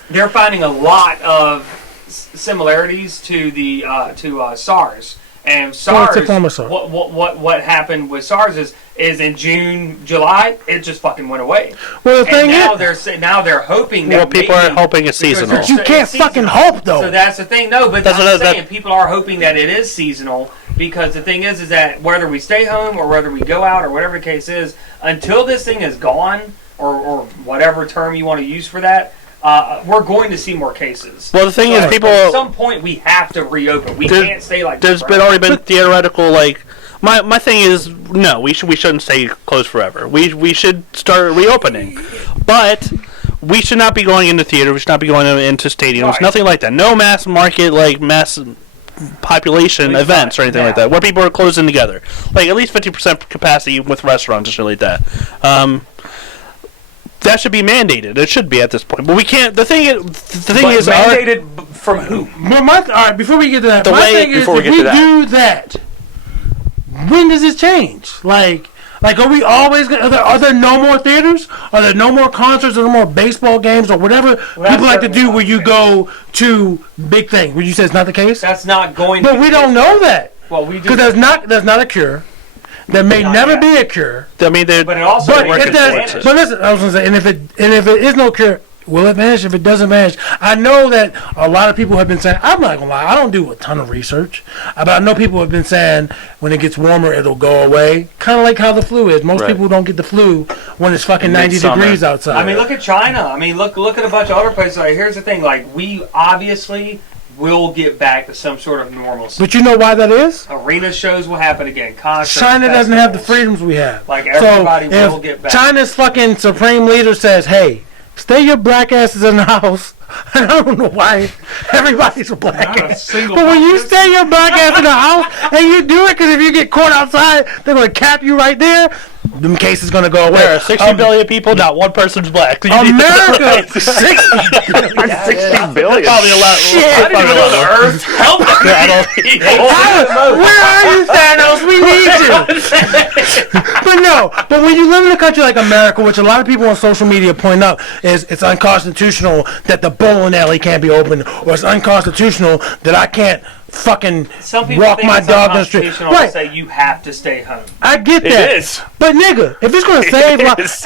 they're finding a lot of similarities to the SARS. And SARS, it's a form of SARS. what happened with SARS is in June, July, it just fucking went away. Well, the thing And is, now they're hoping that Well, people maybe- are hoping it's because seasonal. they're- you can't it's fucking seasonal. hope, though. So that's the thing. No, but That's I'm what- saying people are hoping that it is seasonal because the thing is that whether we stay home or whether we go out or whatever the case is, until this thing is gone or whatever term you want to use for that, we're going to see more cases. Well, the thing is, So people. at some point we have to reopen. We can't stay like this. There's been already been theoretical like. My thing is no, we shouldn't stay closed forever. We should start reopening, but we should not be going into theater. We should not be going into stadiums. Right. Nothing like that. No mass market, like mass population events or anything like that, where people are closing together. Like at least 50% capacity with restaurants, just like that. That should be mandated. It should be at this point, but we can't. The thing is mandated from who? Well, all right, before we get to that, The my way- thing is, before we if get we to that. do that, when does it change? Like, are we always gonna? Are there no more theaters? Are there no more concerts? Or no more baseball games or whatever people like to do? Where you go to big thing? Where you say it's not the case? That's not going. But to we don't know that Well, we because just. there's not a cure. There may Not never yet. be a cure. I mean, But it also. But makes if it there's, advantage. but listen, I was gonna say, and if it is no cure, will it vanish? If it doesn't vanish, I know that a lot of people have been saying. I'm not gonna lie, I don't do a ton of research, but I know people have been saying when it gets warmer, it'll go away. Kind of like how the flu is. Most Right. people don't get the flu when it's fucking 90 Midsummer. degrees outside. I mean, look at China. I mean, look at a bunch of other places. Like, here's the thing: like, we obviously will get back to some sort of normalcy. but you know why that is? Arena shows will happen again. Concerts. China doesn't have the festivals. freedoms we have. Like, everybody so will if get back. China's fucking supreme leader says, "Hey, stay your black asses in the house." And I don't know why everybody's a black Not a ass. single But when you black stay your black ass in the house and you do it, because if you get caught outside, they're going to cap you right there. Them cases going to go away. there are 60 billion people, not one person's black. So you need to- America, 60 billion. 60 billion. Probably a lot. Shit. I didn't even know the Earth helped Where are you, Thanos? We need you. But when you live in a country like America, which a lot of people on social media point out, is it's unconstitutional that the bowling alley can't be open, or it's unconstitutional that I can't fucking Some people walk think my it's dog down the street. unconstitutional to say you have to stay home. I get It that. is. But nigga, if it's gonna save lives, is.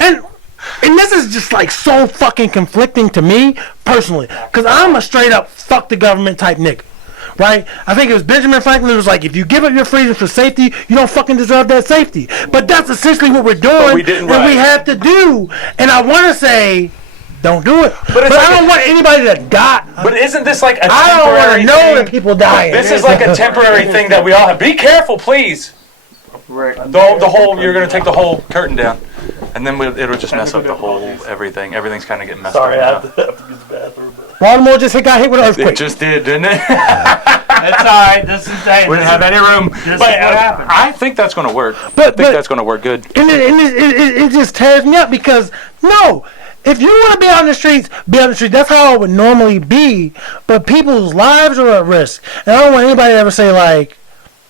and this is just like so fucking conflicting to me personally, because I'm a straight up fuck the government type nigga. Right? I think it was Benjamin Franklin who was like, if you give up your freedom for safety, you don't fucking deserve that safety. But that's essentially what we're doing, we didn't, and we right. have to do. And I want to say, don't do it. But, it's like I don't want anybody to die. But isn't this like a I don't want to temporary know thing? that people dying. This is like a temporary thing that we all have. Be careful, please. Rick. The whole, you're going to take the whole curtain down. And then it'll just mess up the whole everything. Everything's kind of getting messed Sorry, I up have now. to use the bathroom. Baltimore just got hit with an It earthquake. just did, didn't it? That's all right. This is hey, We didn't have any room. This But is what happened. I think that's going to work. But- I think but- that's going to work good. And it just tears me up because, no, if you want to be on the streets, be on the streets. That's how it would normally be. But people's lives are at risk. And I don't want anybody to ever say, like,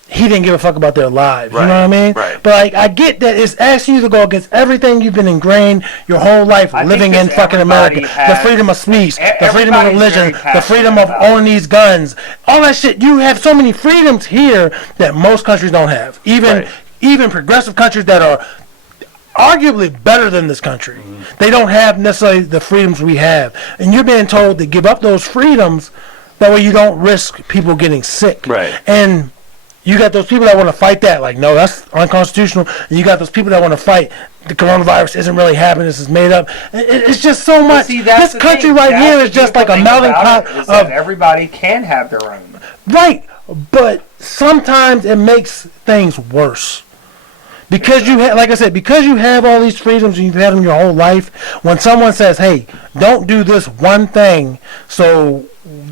he didn't give a fuck about their lives. You know what I mean? Right. But, like, I get that it's asking you to go against everything you've been ingrained your whole life I living think in that fucking America. everybody The has- freedom of speech, the freedom of everybody's religion, very the freedom of passionate about owning these guns. All that shit. You have so many freedoms here that most countries don't have. Right. Even progressive countries that are arguably better than this country. They don't have necessarily the freedoms we have. And you're being told to give up those freedoms, that way you don't risk people getting sick. Right. And you got those people that want to fight that, like, no, that's unconstitutional. And you got those people that want to fight the coronavirus isn't really happening, this is made up. It's just so much. See, that's This the country thing. right That's here the is just like a beautiful melting thing about pot it, is that of everybody can have their own. right, but sometimes it makes things worse. Because you have, like I said, because you have all these freedoms and you've had them your whole life, when someone says, hey, don't do this one thing so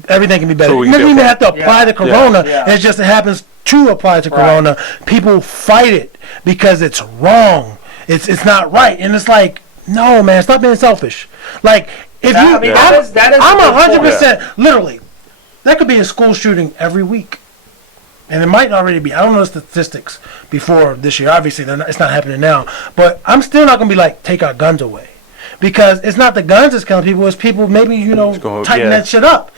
everything can be better. So we It can doesn't be even okay. have to apply Yeah. to Corona. Yeah. It just happens to apply to Right. Corona. People fight it because it's wrong. It's not right. And it's like, no, man, stop being selfish. Like, if That- you, I mean, that is a I'm good 100%, literally, that could be a school shooting every week. And it might already be. I don't know the statistics before this year. Obviously, it's not happening now. But I'm still not going to be like, take our guns away. Because it's not the guns that's killing people. It's people maybe, tighten that shit up.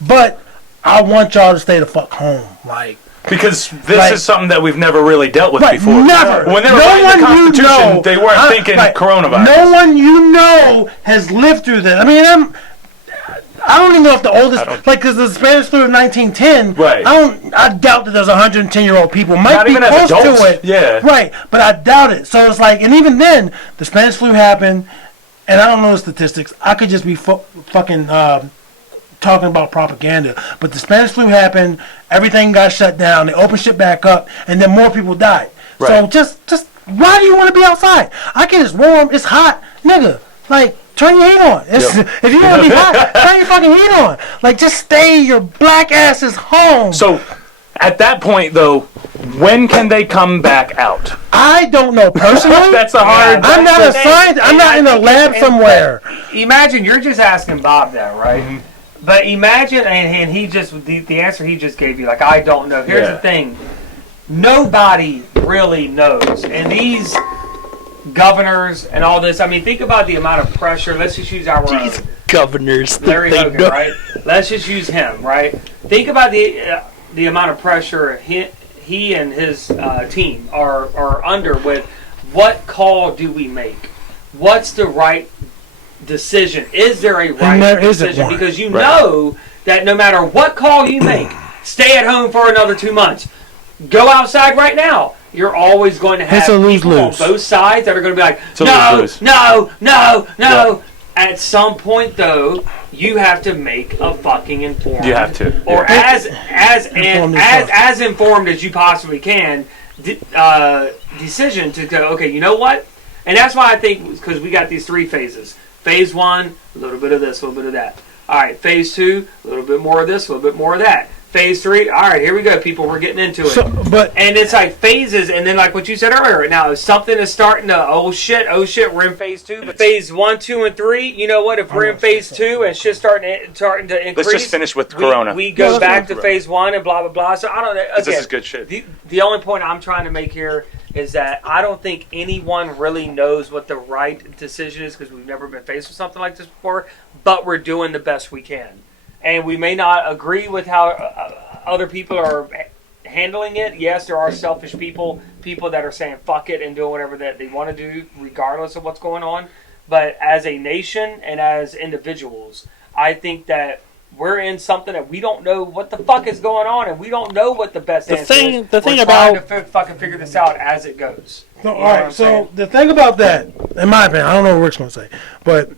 But I want y'all to stay the fuck home. Like, Because this Like- is something that we've never really dealt with right, before. never. When they were No writing the one you Constitution, know- they weren't thinking right, coronavirus. No one you know has lived through this. I mean, I don't even know if the oldest, because the Spanish flu of 1910. Right. I doubt that there's 110-year-old people. Might Not be even as close adults. to it. Yeah. Right, but I doubt it. So it's like, and even then, the Spanish flu happened, and I don't know the statistics. I could just be fucking talking about propaganda. But the Spanish flu happened, everything got shut down, they opened shit back up, and then more people died. So Right. just why do you want to be outside? I get it's warm, it's hot, nigga. Like, turn your heat on. If you want to be hot, turn your fucking heat on. Like, just stay your black asses home. So, at that point, though, when can they come back out? I don't know personally. That's a hard. I'm not a scientist. I'm not in a lab somewhere. Imagine you're just asking Bob that, right? Mm-hmm. But imagine, and he just the answer he just gave you, like, I don't know. Here's the thing: nobody really knows, and these governors and all this. I mean, think about the amount of pressure. Let's just use our own governors, Larry Hogan, right? Let's just use him, right? Think about the amount of pressure he and his team are under with. What call do we make? What's the right decision? Is there a right decision? Because you know that no matter what call you make, stay at home for another 2 months. Go outside right now. You're always going to have people on both sides that are going to be like, no. At some point, though, you have to make a fucking informed. You have to, or as informed as you possibly can, decision to go. Okay, you know what? And that's why I think, because we got these 3 phases. Phase 1, a little bit of this, a little bit of that. All right, phase 2, a little bit more of this, a little bit more of that. Phase 3, all right, here we go, people. We're getting into it. And it's like phases, and then like what you said earlier. Now, if something is starting to, oh shit, we're in phase 2. But phase 1, 2, and 3, you know what? If we're in phase 2 and shit's starting to increase, let's just finish with Corona. We go back to phase 1 and blah blah blah. So I don't know. Again, this is good shit. The only point I'm trying to make here is that I don't think anyone really knows what the right decision is, because we've never been faced with something like this before. But we're doing the best we can, and we may not agree with how other people are handling it. Yes, there are selfish people that are saying fuck it and doing whatever that they want to do regardless of what's going on. But as a nation and as individuals, I think that we're in something that we don't know what the fuck is going on, and we don't know what the best answer is. The thing we're about trying to fucking figure this out as it goes. So, all right, so the thing about that, in my opinion, I don't know what Rick's going to say, but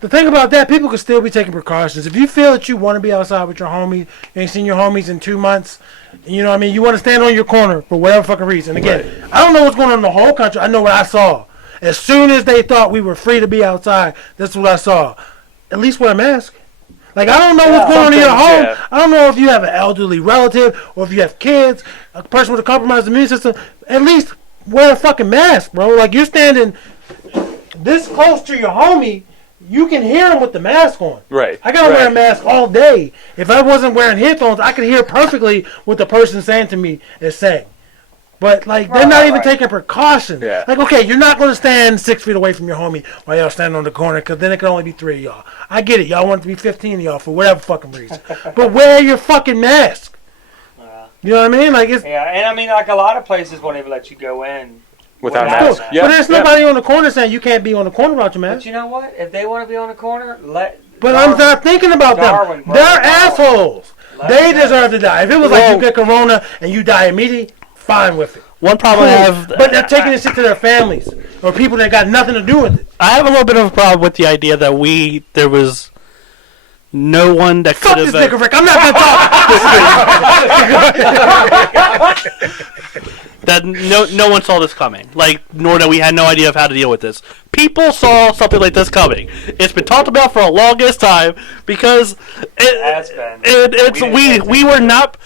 the thing about that, people can still be taking precautions. If you feel that you want to be outside with your homies, you ain't seen your homies in 2 months, you know what I mean, you want to stand on your corner for whatever fucking reason. Again, I don't know what's going on in the whole country. I know what I saw. As soon as they thought we were free to be outside, that's what I saw. At least wear a mask. Like, I don't know what's going on in your home. Yeah. I don't know if you have an elderly relative or if you have kids, a person with a compromised immune system. At least wear a fucking mask, bro. Like, you're standing this close to your homie. You can hear him with the mask on. Right. I gotta wear a mask all day. If I wasn't wearing headphones, I could hear perfectly what the person saying to me is saying. But, like, they're not even taking precautions. Yeah. Like, okay, you're not going to stand 6 feet away from your homie while y'all standing on the corner, because then it can only be 3 of y'all. I get it. Y'all want it to be 15 of y'all for whatever fucking reason. But wear your fucking mask. You know what I mean? Like, it's... Yeah, and I mean, like, a lot of places won't even let you go in without mask. Yeah. But there's nobody on the corner saying you can't be on the corner without your mask. But you know what? If they want to be on the corner, But I'm not thinking about them. They're assholes. They deserve to die. If it was like you get corona and you die immediately, fine with it. One problem I have... But they're taking this shit to their families or people that got nothing to do with it. I have a little bit of a problem with the idea that there was no one that could have... Fuck this nigga, Rick. I'm not going to talk. That no one saw this coming. Like, nor that we had no idea of how to deal with this. People saw something like this coming. It's been talked about for a longest time because we were not.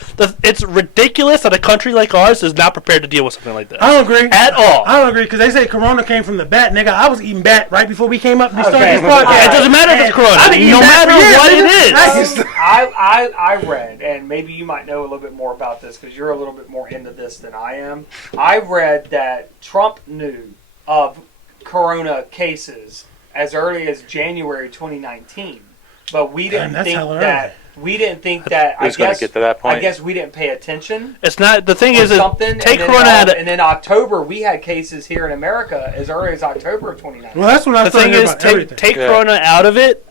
It's ridiculous that a country like ours is not prepared to deal with something like this. I don't agree at all. I don't agree because they say Corona came from the bat, nigga. I was eating bat right before we came up and started this podcast. It doesn't matter if it's Corona. No matter what it is. I read, and maybe you might know a little bit more about this because you're a little bit more into this than I am. I read that Trump knew of Corona cases as early as January 2019, but we didn't think that. We didn't think that. I guess get to that point. I guess we didn't pay attention. It's not the thing. Is take Corona out of, and then October we had cases here in America as early as October of 2019. Well, that's when I started about everything. Take Corona out of it.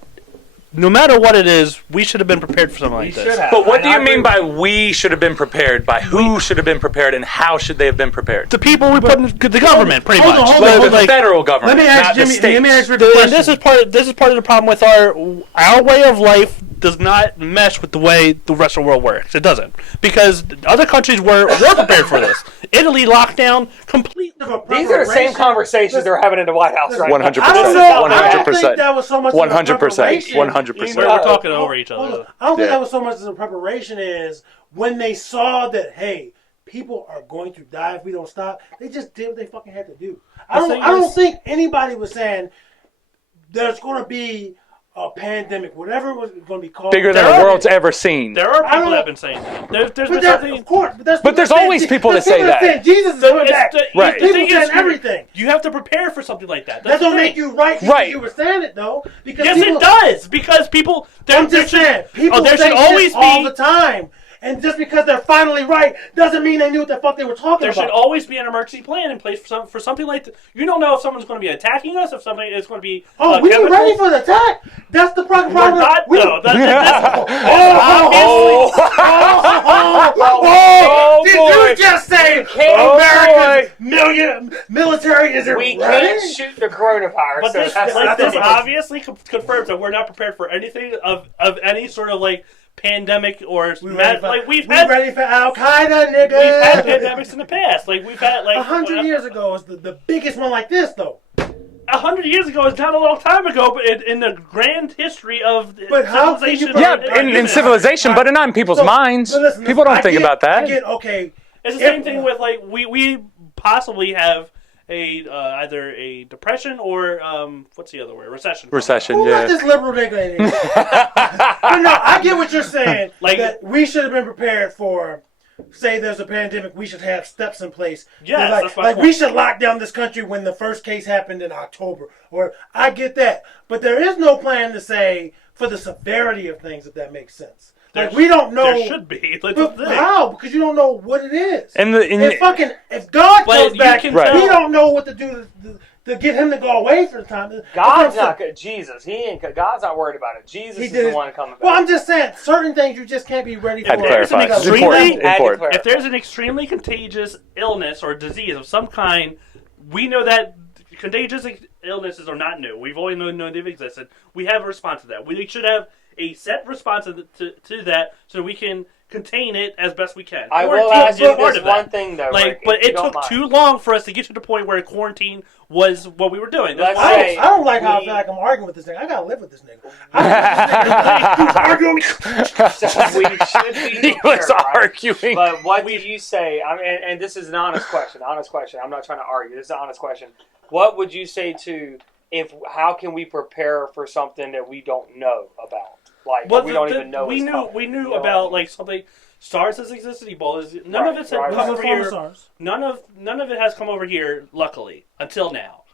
No matter what it is, we should have been prepared for something like this. But what do you mean by we should have been prepared? By who should have been prepared, and how should they have been prepared? The people we put in the government, pretty much. The federal government. Let me ask Jimmy. Let me ask Rick a question. And this is part of the problem with our way of life. Does not mesh with the way the rest of the world works. It doesn't, because other countries were prepared for this. Italy locked down completely. These are the same conversations they're having in the White House right 100%. now. I don't know. I don't 100%. think that was so much 100%. preparation. 100%. We're talking over each other. I don't think that was so much as a preparation is when they saw that, hey, people are going to die if we don't stop. They just did what they fucking had to do. I don't think anybody was saying there's going to be a pandemic, whatever it was going to be called. Bigger than the world's ever seen. There are people that have been saying that. There's been something. Of course, but there's always people that say that. Saying Jesus is coming back. Right. People saying everything. You have to prepare for something like that. That don't make you right. Right. You were saying it though, because yes, it does. Because people. I'm just saying, people there say should always this all the time. And just because they're finally right doesn't mean they knew what the fuck they were talking There about. should always be an emergency plan in place for something like that. You don't know if someone's going to be attacking us, if something is going to be. We ain't ready for the attack. That's the problem. We're not, though. Did you just say America's military isn't ready? We can't shoot the coronavirus. But this, so this obviously confirms that we're not prepared for anything of any sort of pandemic or we're ready for Al Qaeda, nigga. We've had pandemics in the past. We've had 100 years ago was the biggest one like this though. 100 years ago is not a long time ago, but in the grand history of civilization. In civilization, but not in people's minds. Listen, people don't think about that. Okay. It's the same thing with we possibly have either a depression or what's the other word? Recession. Recession. Let this liberal nigga in. But no, I get what you're saying. That we should have been prepared for. Say there's a pandemic, we should have steps in place. Yes, we should lock down this country when the first case happened in October. Or I get that, but there is no plan to say for the severity of things, if that makes sense. We don't know. There should be. How? Because you don't know what it is. If God comes back, we don't know what to do to get him to go away for the time. God's not Jesus. God's not worried about it. Jesus is the one coming back. Well, I'm just saying certain things you just can't be ready for. If there's an extremely contagious illness or disease of some kind, we know that contagious illnesses are not new. We've always known they've existed. We have a response to that. We should have a set response to that so we can contain it as best we can. I will ask you this one thing though, Rick, but it took too long for us to get to the point where quarantine was what we were doing. I don't like how I feel like I'm arguing with this nigga. I gotta live with this nigga. He's arguing me. We should be arguing. But what do you say? I mean, and this is an honest question. I'm not trying to argue. This is an honest question. What would you say how can we prepare for something that we don't know about? We don't even know. We knew about something. SARS has existed. Ebola. None of it's come over here. None of it has come over here. Luckily, until now.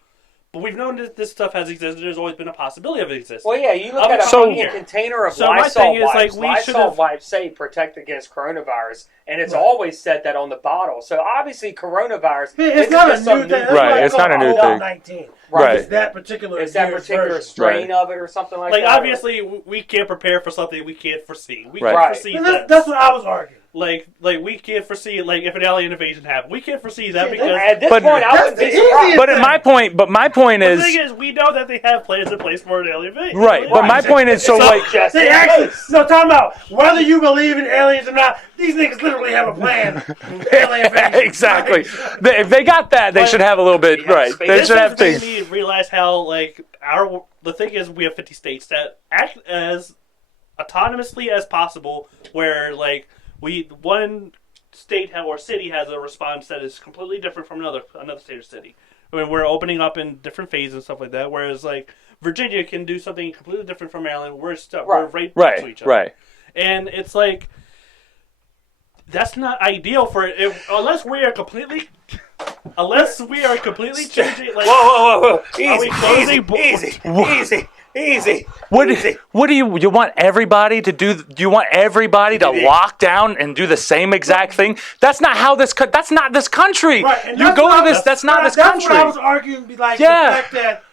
But we've known that this stuff has existed. There's always been a possibility of it existing. Well, yeah, you look at a container of Lysol wipes. Lysol wipes say protect against coronavirus, and it's always said that on the bottle. So obviously, coronavirus. It's not a new thing. Right, it's not a new thing. 19. Right. It's that particular strain of it or something like that. Obviously, we can't prepare for something we can't foresee. We can't foresee that. That's what I was arguing. We can't foresee if an alien invasion happened. We can't foresee that because at this point I wouldn't be surprised. But my point is, the thing is, we know that they have plans in place for an alien invasion. Right, but my point is, they actually talking about whether you believe in aliens or not. These niggas literally have a plan. Alien invasion. Exactly. If they got that, they should have a little bit. Right. They should have things. Made me realize how the thing is we have 50 states that act as autonomously as possible, where one state or city has a response that is completely different from another state or city. I mean, we're opening up in different phases and stuff like that. Whereas Virginia can do something completely different from Maryland. We're right next to each other. Right. And it's that's not ideal for it unless we are completely changing. Whoa! Easy. What do you want everybody to do? Do you want everybody to lock down and do the same exact thing? That's not how that's not this country. Right, you go to this. That's not this country. That's what I was arguing. The fact that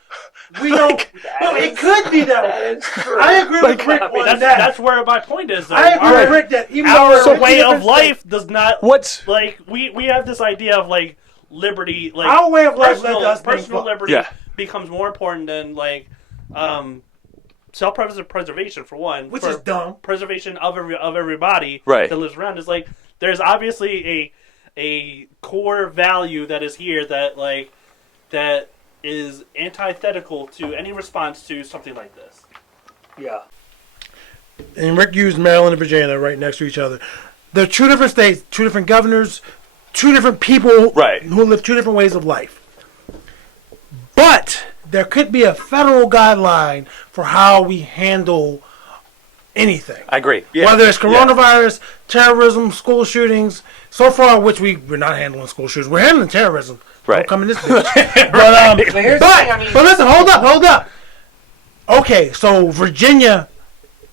we don't. No, it could be that. I agree with Rick on that. That's where my point is. Though. I agree with Rick that even our way of life does not. What's we have this idea of liberty. Our way of life, personal liberty becomes more important than self-preservation for one, which is dumb. Preservation of everybody that lives around is there's obviously a core value that is here that is antithetical to any response to something like this. Yeah. And Rick used Maryland and Virginia, they're right next to each other. They're two different states, two different governors, two different people who live two different ways of life. But there could be a federal guideline for how we handle anything. I agree. Yeah. Whether it's coronavirus, terrorism, school shootings. So far, which we're not handling school shootings. We're handling terrorism. Right. Don't come in this bitch. But listen, hold up. Okay, so Virginia,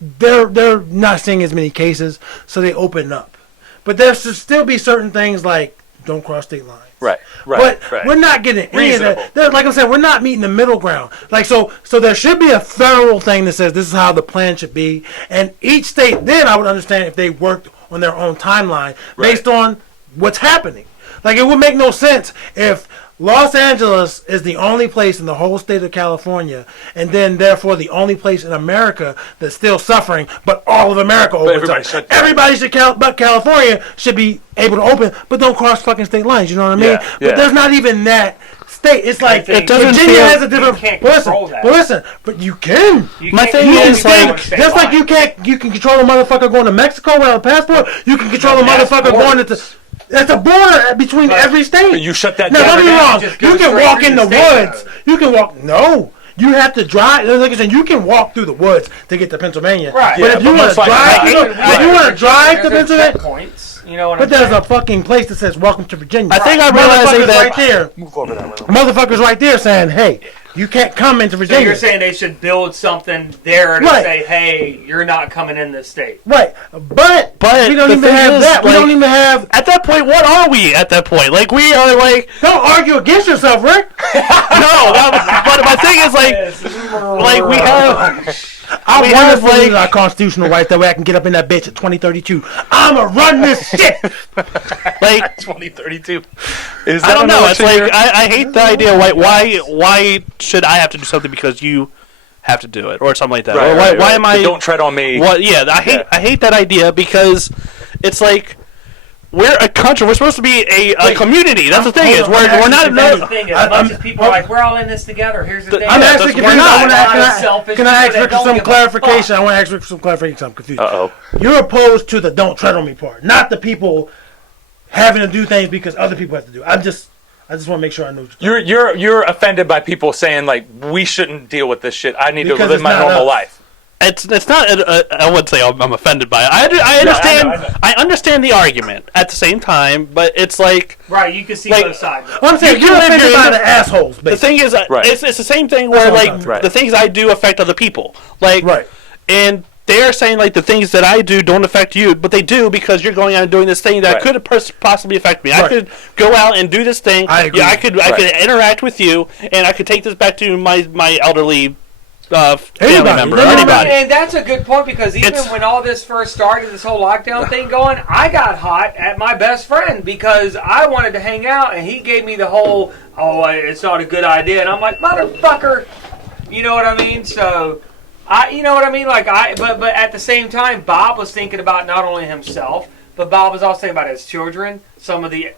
they're not seeing as many cases, so they open up. But there should still be certain things like don't cross state lines. Right. But we're not getting any of that. Like I'm saying, we're not meeting the middle ground. Like so there should be a federal thing that says this is how the plan should be, and each state. Then I would understand if they worked on their own timeline based on what's happening. Like it would make no sense if Los Angeles is the only place in the whole state of California, and then therefore the only place in America that's still suffering, but all of America opens up. Everybody should but California should be able to open, but don't cross fucking state lines. You know what I mean? Yeah, but there's not even that state. It's like Virginia has a different. Listen, but you can. My thing is just like you can control a motherfucker going to Mexico without a passport. You can control a motherfucker going into. That's a border between every state. You shut that down. No, don't get me wrong. You can walk in the woods. Though. You can walk. No. You have to drive. Like I said, you can walk through the woods to get to Pennsylvania. Right. But if you want to drive, if you want to drive to Pennsylvania, points. You know what but there's a fucking place that says "Welcome to Virginia." I think I realized that right there. Move over that way. Motherfuckers right there saying, "Hey, you can't come into Virginia." So you're saying they should build something there to say, "Hey, you're not coming in this state." Right, but we don't even have that. We don't even have. At that point, what are we? At that point, like we are like. Don't argue against yourself, Rick. No, but my thing is like we have. I want to lose our constitutional rights. That way I can get up in that bitch at 2032. I'ma run this shit. Like 2032. I don't know. It's like I hate the idea. Why should I have to do something because you have to do it or something like that? Right, or why am I? But don't tread on me. Well, yeah, I hate that idea because it's like. We're a country. We're supposed to be a community. That's the thing is we're not. As much as people are like, we're all in this together. Here's the thing. I'm actually confused. Can I ask Rick for some clarification? I want to ask Rick for some clarification. I'm confused. You're opposed to the "don't tread on me" part, not the people having to do things because other people have to do. I just want to make sure I know. You're offended by people saying like we shouldn't deal with this shit. I need to live my normal life. It's not. I wouldn't say I'm offended by it. I understand. I know. I understand the argument at the same time, but it's like right. You can see both sides. I'm saying you're offended by the assholes. Basically. The thing is, it's the same thing where like the things I do affect other people. Like and they are saying like the things that I do don't affect you, but they do because you're going out and doing this thing that could possibly affect me. I could go out and do this thing. I agree. I could interact with you, and I could take this back to my elderly. Family member, anybody. And that's a good point because even when all this first started, this whole lockdown thing going, I got hot at my best friend because I wanted to hang out and he gave me the whole, it's not a good idea. And I'm like, motherfucker, you know what I mean? So, you know what I mean? Like but at the same time, Bob was thinking about not only himself, but Bob was also thinking about his children, some of the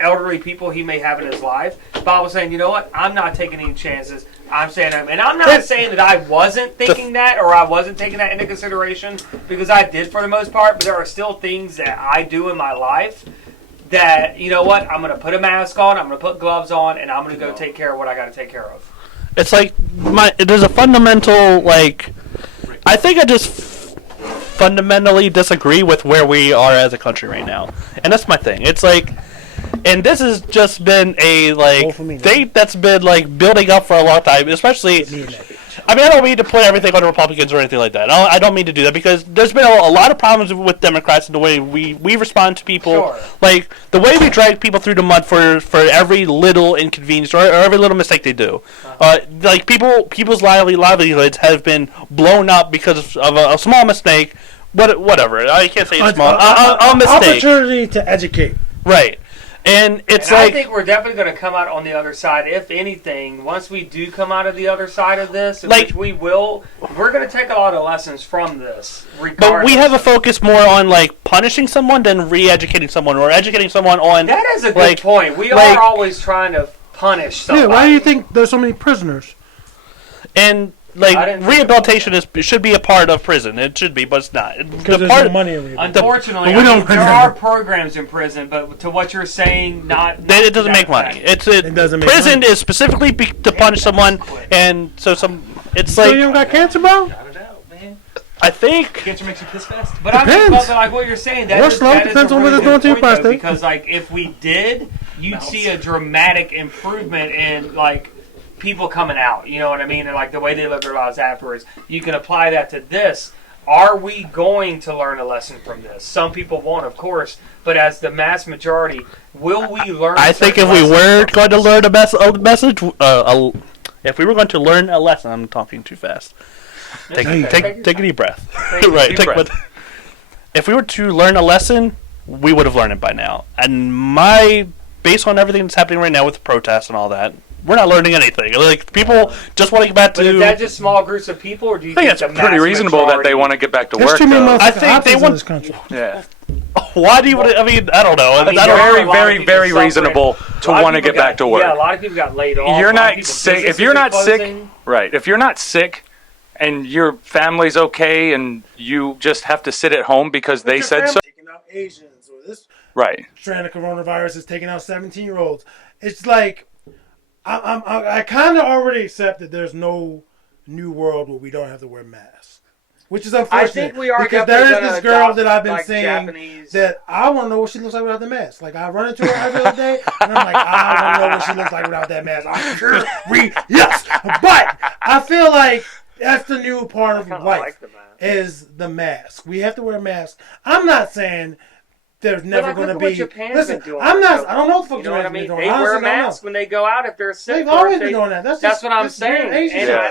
elderly people he may have in his life. Bob was saying, you know what? I'm not taking any chances. I'm saying, and I'm not saying that I wasn't thinking that or I wasn't taking that into consideration because I did for the most part, but there are still things that I do in my life that, you know what? I'm going to put a mask on, I'm going to put gloves on, and I'm going to go take care of what I got to take care of. It's like, there's a fundamental, like, I think I just fundamentally disagree with where we are as a country right now. And that's my thing. It's like, and this has just been a thing that's been like building up for a long time, especially. I mean, I don't mean to put everything on the Republicans or anything like that. I don't mean to do that because there's been a lot of problems with Democrats in the way we respond to people. Sure. Like the way we drag people through the mud for every little inconvenience or every little mistake they do. Like people's livelihoods have been blown up because of a small mistake. Whatever. I can't say it's small. A mistake. Opportunity to educate. Right. And it's and like... I think we're definitely going to come out on the other side. If anything, once we do come out of the other side of this, which we will, we're going to take a lot of lessons from this. But we have a focus more on like punishing someone than re-educating someone or educating someone on... That is a good point. We are always trying to punish somebody. Yeah, why do you think there's so many prisoners? And... Like, rehabilitation should be a part of prison. It should be, but it's not. Because there's no money in rehabilitation. Unfortunately, there are programs in prison, but to what you're saying, it doesn't make money. It doesn't make prison money. Is specifically to punish someone, and so it's like... So you don't got cancer, bro? I think... Cancer makes you piss fast? But I mean, like what you're saying, that is depends on what it's doing to your prostate. Because, like, if we did, you'd see a dramatic improvement in, like, people coming out, you know what I mean, and like the way they live their lives afterwards. You can apply that to this. Are we going to learn a lesson from this? Some people won't, of course, but as the mass majority, will we learn? I think if we were going to learn a message, if we were going to learn a lesson, I'm talking too fast. Take a deep breath. If we were to learn a lesson, we would have learned it by now. And based on everything that's happening right now with the protests and all that, we're not learning anything. Like, people just want to get back to... But is that just small groups of people, or do you think it's pretty reasonable that they want to get back to work, though. I think they want... Yeah. Why do you want to... I mean, I don't know. I mean, very reasonable to want to get back to work. Yeah, a lot of people got laid off. You're not sick. If you're not sick... Right. If you're not sick and your family's okay and you just have to sit at home because they said so... Taking out Asians, or this... Right. Strand of coronavirus is taking out 17-year-olds. It's like... I kind of already accept that there's no new world where we don't have to wear masks, which is unfortunate. I think we are, because there is this girl that I've been seeing that I want to know what she looks like without the mask. Like, I run into her every other day, and I'm like, I want to know what she looks like without that mask. I'm sure yes, but I feel like that's the new part of life is the mask. We have to wear masks. I'm not saying. There's never going to be. Listen, I'm not. I don't know what the fuck Japan's been doing. They wear masks when they go out if they're sick. They've always been doing that. That's what I'm saying.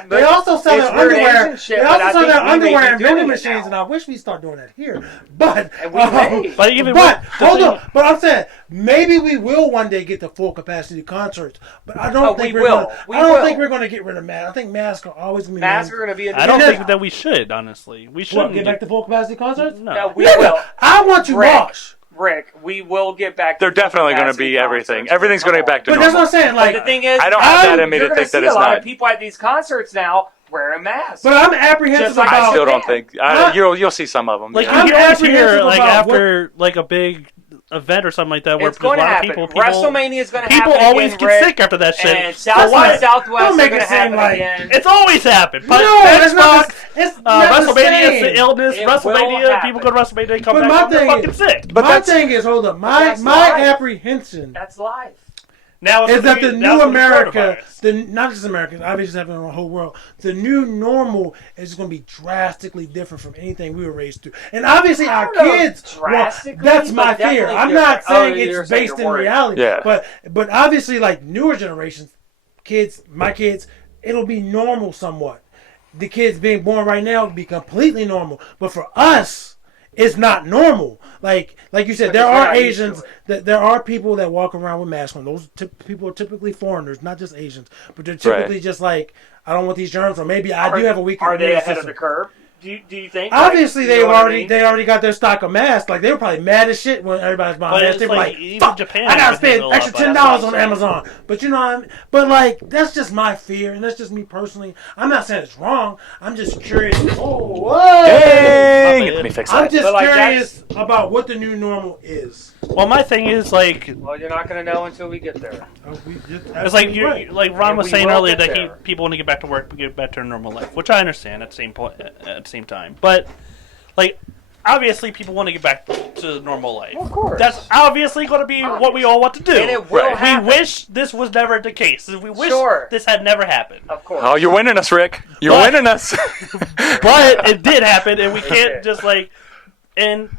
They also sell their underwear. They also sell their underwear in vending machines, and I wish we start doing that here. But hold on. But I'm saying maybe we will one day get to full capacity concerts. But I don't think we're going. I don't think we're going to get rid of masks. I think masks are always going to be. Masks are going to be. I don't think that we should. Honestly, we shouldn't get back to full capacity concerts. No, we will. I want you wash. Rick, we will get back to They're definitely going to be everything. Everything's going to get back to normal. But that's what I'm saying. Like, the thing is, I don't have that in me to think that it's a lot not. of people at these concerts now wearing masks. But I'm apprehensive about... I still don't think... You'll see some of them. Like, you always hear, like, after, like, a big event or something like that, where it's going to happen. WrestleMania is going to happen. People always get sick after that shit. And South by Southwest are going to happen again. It's always happened. No, it's not. WrestleMania is the illness. WrestleMania, people go to WrestleMania and come back and they're fucking sick. But my thing is, hold up, my apprehension. That's life. Now is that the new America, not just America, obviously happening in the whole world, the new normal is going to be drastically different from anything we were raised to. And obviously our kids, that's my fear. I'm not saying it's based in reality, but obviously like newer generations, my kids, it'll be normal somewhat. The kids being born right now will be completely normal. But for us, it's not normal. Like you said, there are Asians. There are people that walk around with masks on. Those people are typically foreigners, not just Asians. But they're typically just like, I don't want these germs, or maybe I do have a weak. Are they ahead of the curve? Do you think? Obviously, they already got their stock of masks. Like, they were probably mad as shit when everybody's buying masks. They were like, "Fuck, Japan, I gotta spend extra $10 on Amazon." But you know what I mean? But like, that's just my fear, and that's just me personally. I'm not saying it's wrong. I'm just curious. Oh, whoa! Dang! Let me fix that. I'm just curious about what the new normal is. Well, my thing is like. Well, you're not gonna know until we get there. It's like like Ron was saying earlier that people want to get back to work, get back to their normal life, which I understand at the same point. At the same time, but like obviously people want to get back to normal life. Well, of course, that's obviously going to be what we all want to do. And it will happen. We wish this was never the case. We wish this had never happened. Of course. Oh, you're winning us, Rick. You're winning us. But it did happen, and we can't just like. And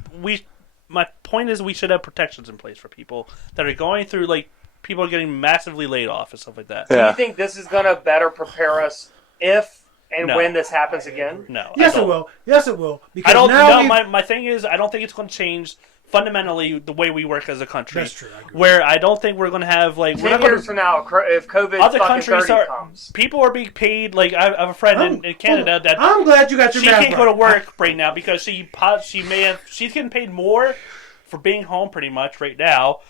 my point is, we should have protections in place for people that are going through like people are getting massively laid off and stuff like that. Yeah. Do you think this is going to better prepare us if? And when this happens again? No. Yes, it will. Yes, it will. Because I don't know. My thing is, I don't think it's going to change fundamentally the way we work as a country. That's true. Where I don't think we're going to have like 10 years from now, if COVID other fucking countries 30 comes. people are being paid. Like I have a friend in Canada that I'm glad you got your she math can't go to right. work right now because she's getting paid more for being home pretty much right now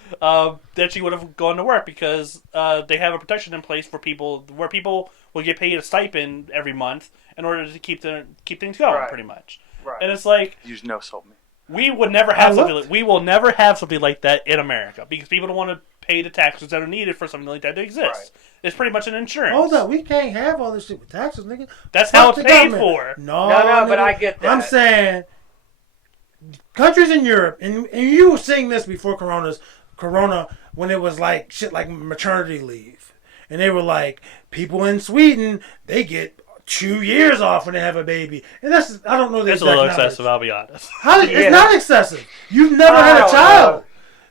than she would have gone to work because they have a protection in place for people where people will get paid a stipend every month in order to keep things going pretty much. Right. And it's like You no sold me. we would never have we will never have something like that in America because people don't want to pay the taxes that are needed for something like that to exist. Right. It's pretty much an insurance. Hold up, we can't have all this shit with taxes, nigga. That's how Fuck it's the paid government. for. No, No, but nigga. I get that. I'm saying countries in Europe, and you were seeing this before Corona, when it was like shit like maternity leave. And they were like, people in Sweden, they get 2 years off when they have a baby. And that's, I don't know the It's a exact little numbers. excessive, I'll be honest. It's not excessive. You've never had a don't child.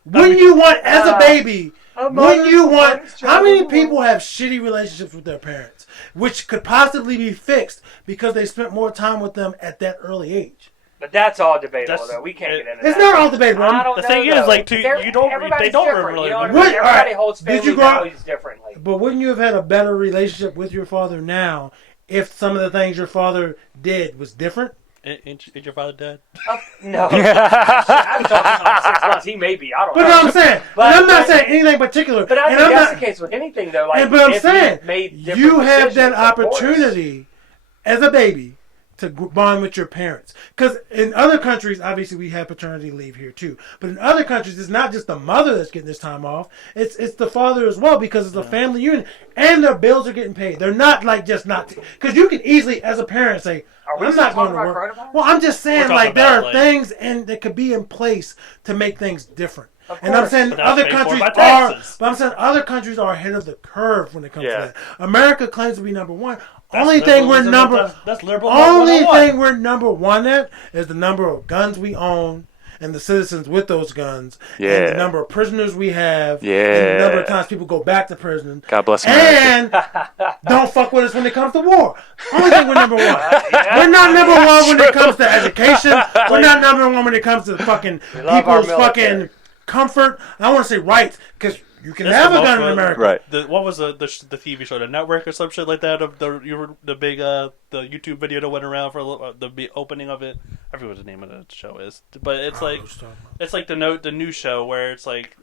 Wouldn't you want, as a baby, a wouldn't you mother's want, first how many child. people have shitty relationships with their parents, which could possibly be fixed because they spent more time with them at that early age? But that's all debatable, That's- though. We can't it- get into It's that. not all debatable. I don't The know, thing is, though. like, they Everybody's don't different, really- you know what I What- mean? Everybody alright, holds did family you grow up- values differently. But wouldn't you have had a better relationship with your father now if some of the things your father did was different? Ain't your father dead? No. I'm talking about 6 months. He may be. I don't But know. no, I'm saying, But- I'm not saying anything particular. But I and think I'm that's not, the case with anything, though. Like, but I'm if saying, you made different you have that decisions, of course. opportunity as a baby to bond with your parents. Because in other countries, obviously we have paternity leave here too. But in other countries, it's not just the mother that's getting this time off. It's the father as well because it's a family unit. And their bills are getting paid. They're not like just not... Because you can easily, as a parent, say, Are we I'm still not going to talking work. about coronavirus? Well, I'm just saying, We're like, talking there are about, like- things that could be in place to make things different. Of And I'm course. saying But that's other paid for countries by are, taxes. but I'm saying other countries are ahead of the curve when it comes Yeah. to that. America claims to be number one. That's Only thing we're liberalism. number, That's liberal. only 101. thing we're number one at is the number of guns we own and the citizens with those guns, and Yeah. the number of prisoners we have, and Yeah. the number of times people go back to prison. God bless America. And don't fuck with us when it comes to war. Only thing we're number one. We're not number one when it comes to education. We're not number one when it comes to fucking love our people's military. fucking comfort. I want to say rights because you can That's have the a gun most in America. Right. What was the TV show, the Network or some shit like that? Of the big the YouTube video that went around for a little, the opening of it. I forget what the name of the show is, but it's like the new show where it's like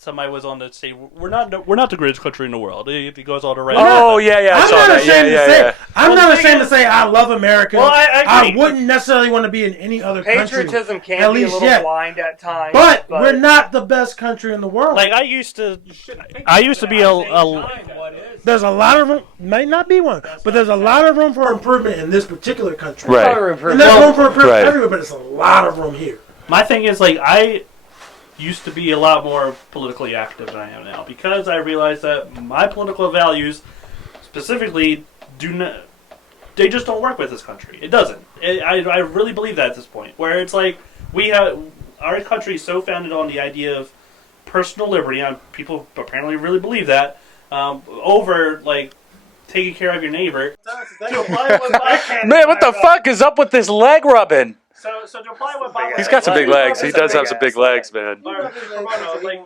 somebody was on the stage. We're not the greatest country in the world. It goes all around. Oh, yeah, I I'm saw not that. ashamed Yeah, to say. yeah. I'm Well, not the thing ashamed to is- say I love America. Well, I agree. wouldn't necessarily want to be in any other country. Patriotism can at be a least little yet. blind at times. But we're not the best country in the world. Like I used to be There's a lot of room. Might not be one, but there's a lot of room for improvement in this particular country. Right. And there's room for improvement Right. everywhere, but it's a lot of room here. My thing is, like, I used to be a lot more politically active than I am now because I realized that my political values, specifically, they just don't work with this country. It doesn't. I really believe that at this point, where it's like our country is so founded on the idea of personal liberty, and people apparently really believe that, over, like, taking care of your neighbor. Man, what the fuck is up with this leg rubbing? So to apply what Bob He's got some big legs. He does have some big legs, man. Like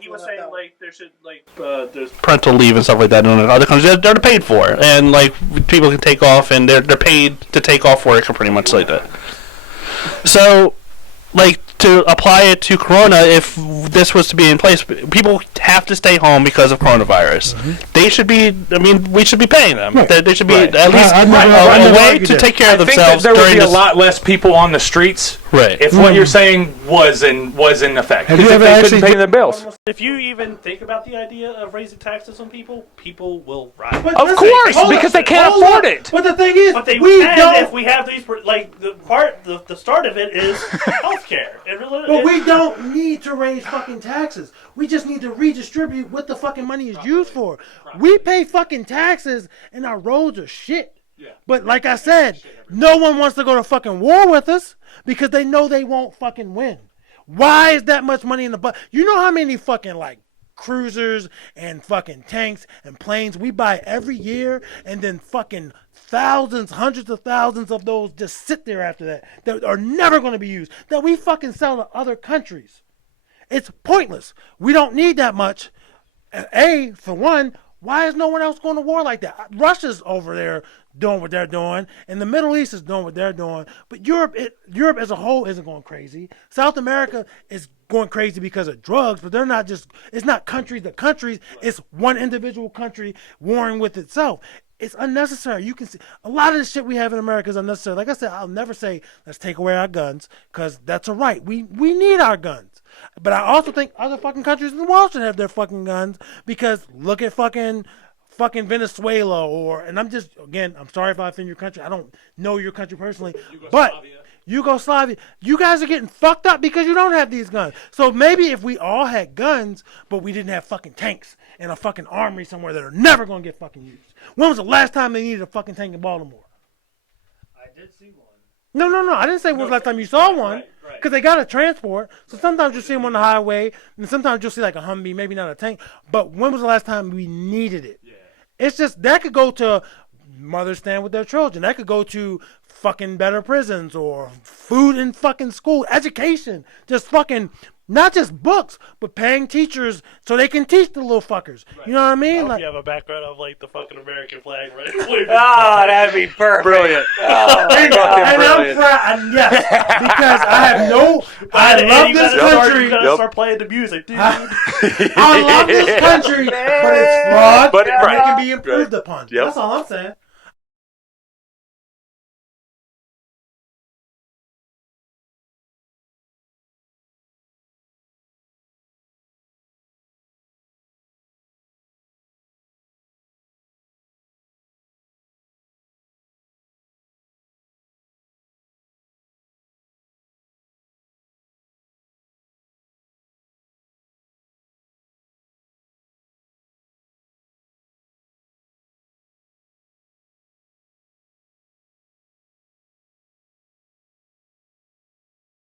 he was saying, like there should there's parental leave and stuff like that in other countries. They're paid for, and like people can take off, and they're paid to take off work, and pretty much like that. So, like to apply it to Corona, if this was to be in place, people have to stay home because of coronavirus. They should be. I mean, we should be paying them. Right. They should be Right. at least I never a way argued to that. take care of I think themselves that there would during be a this. lot less people on the streets Right. if what you're saying was in effect. Have Because you if ever they actually couldn't pay their bills. If you even think about the idea of raising taxes on people, people will riot. But Of listen, course, hold because up, they can't hold afford up. it. But the thing is, But they we can don't. if we have these, like the start of it is healthcare. But we don't need to raise fucking taxes. We just need to redistribute what the fucking money is used for. We pay fucking taxes and our roads are shit. But like I said, no one wants to go to fucking war with us because they know they won't fucking win. Why is that much money in the budget? You know how many fucking like cruisers and fucking tanks and planes we buy every year, and then fucking thousands, hundreds of thousands of those just sit there after that are never going to be used, that we fucking sell to other countries. It's pointless. We don't need that much. For one, why is no one else going to war like that? Russia's over there doing what they're doing, and the Middle East is doing what they're doing. But Europe as a whole isn't going crazy. South America is going crazy because of drugs, but they're not just. It's not countries to countries. It's one individual country warring with itself. It's unnecessary. You can see a lot of the shit we have in America is unnecessary. Like I said, I'll never say let's take away our guns because that's a right. We need our guns. But I also think other fucking countries in the world should have their fucking guns because look at fucking Venezuela and I'm sorry if I offend your country. I don't know your country personally, but Yugoslavia, you guys are getting fucked up because you don't have these guns. So maybe if we all had guns, but we didn't have fucking tanks and a fucking armory somewhere that are never going to get fucking used. When was the last time they needed a fucking tank in Baltimore? I did see one. No. I didn't say when was the last time you saw one. Right. Because they got to transport. So sometimes you'll see them on the highway, and sometimes you'll see like a Humvee, maybe not a tank. But when was the last time we needed it? Yeah. It's just, that could go to mothers stand with their children. That could go to fucking better prisons or food in fucking school, education. Just fucking, not just books, but paying teachers so they can teach the little fuckers. Right. You know what I mean? I hope Like, you have a background of like the fucking American flag, right? Oh, that'd be perfect. Brilliant. Oh, my and God. I'm brilliant. proud, yes, because I love this country. You gotta start playing the music, dude. I love this country, but it's flawed, But and right. it can be improved upon. Yep. That's all I'm saying.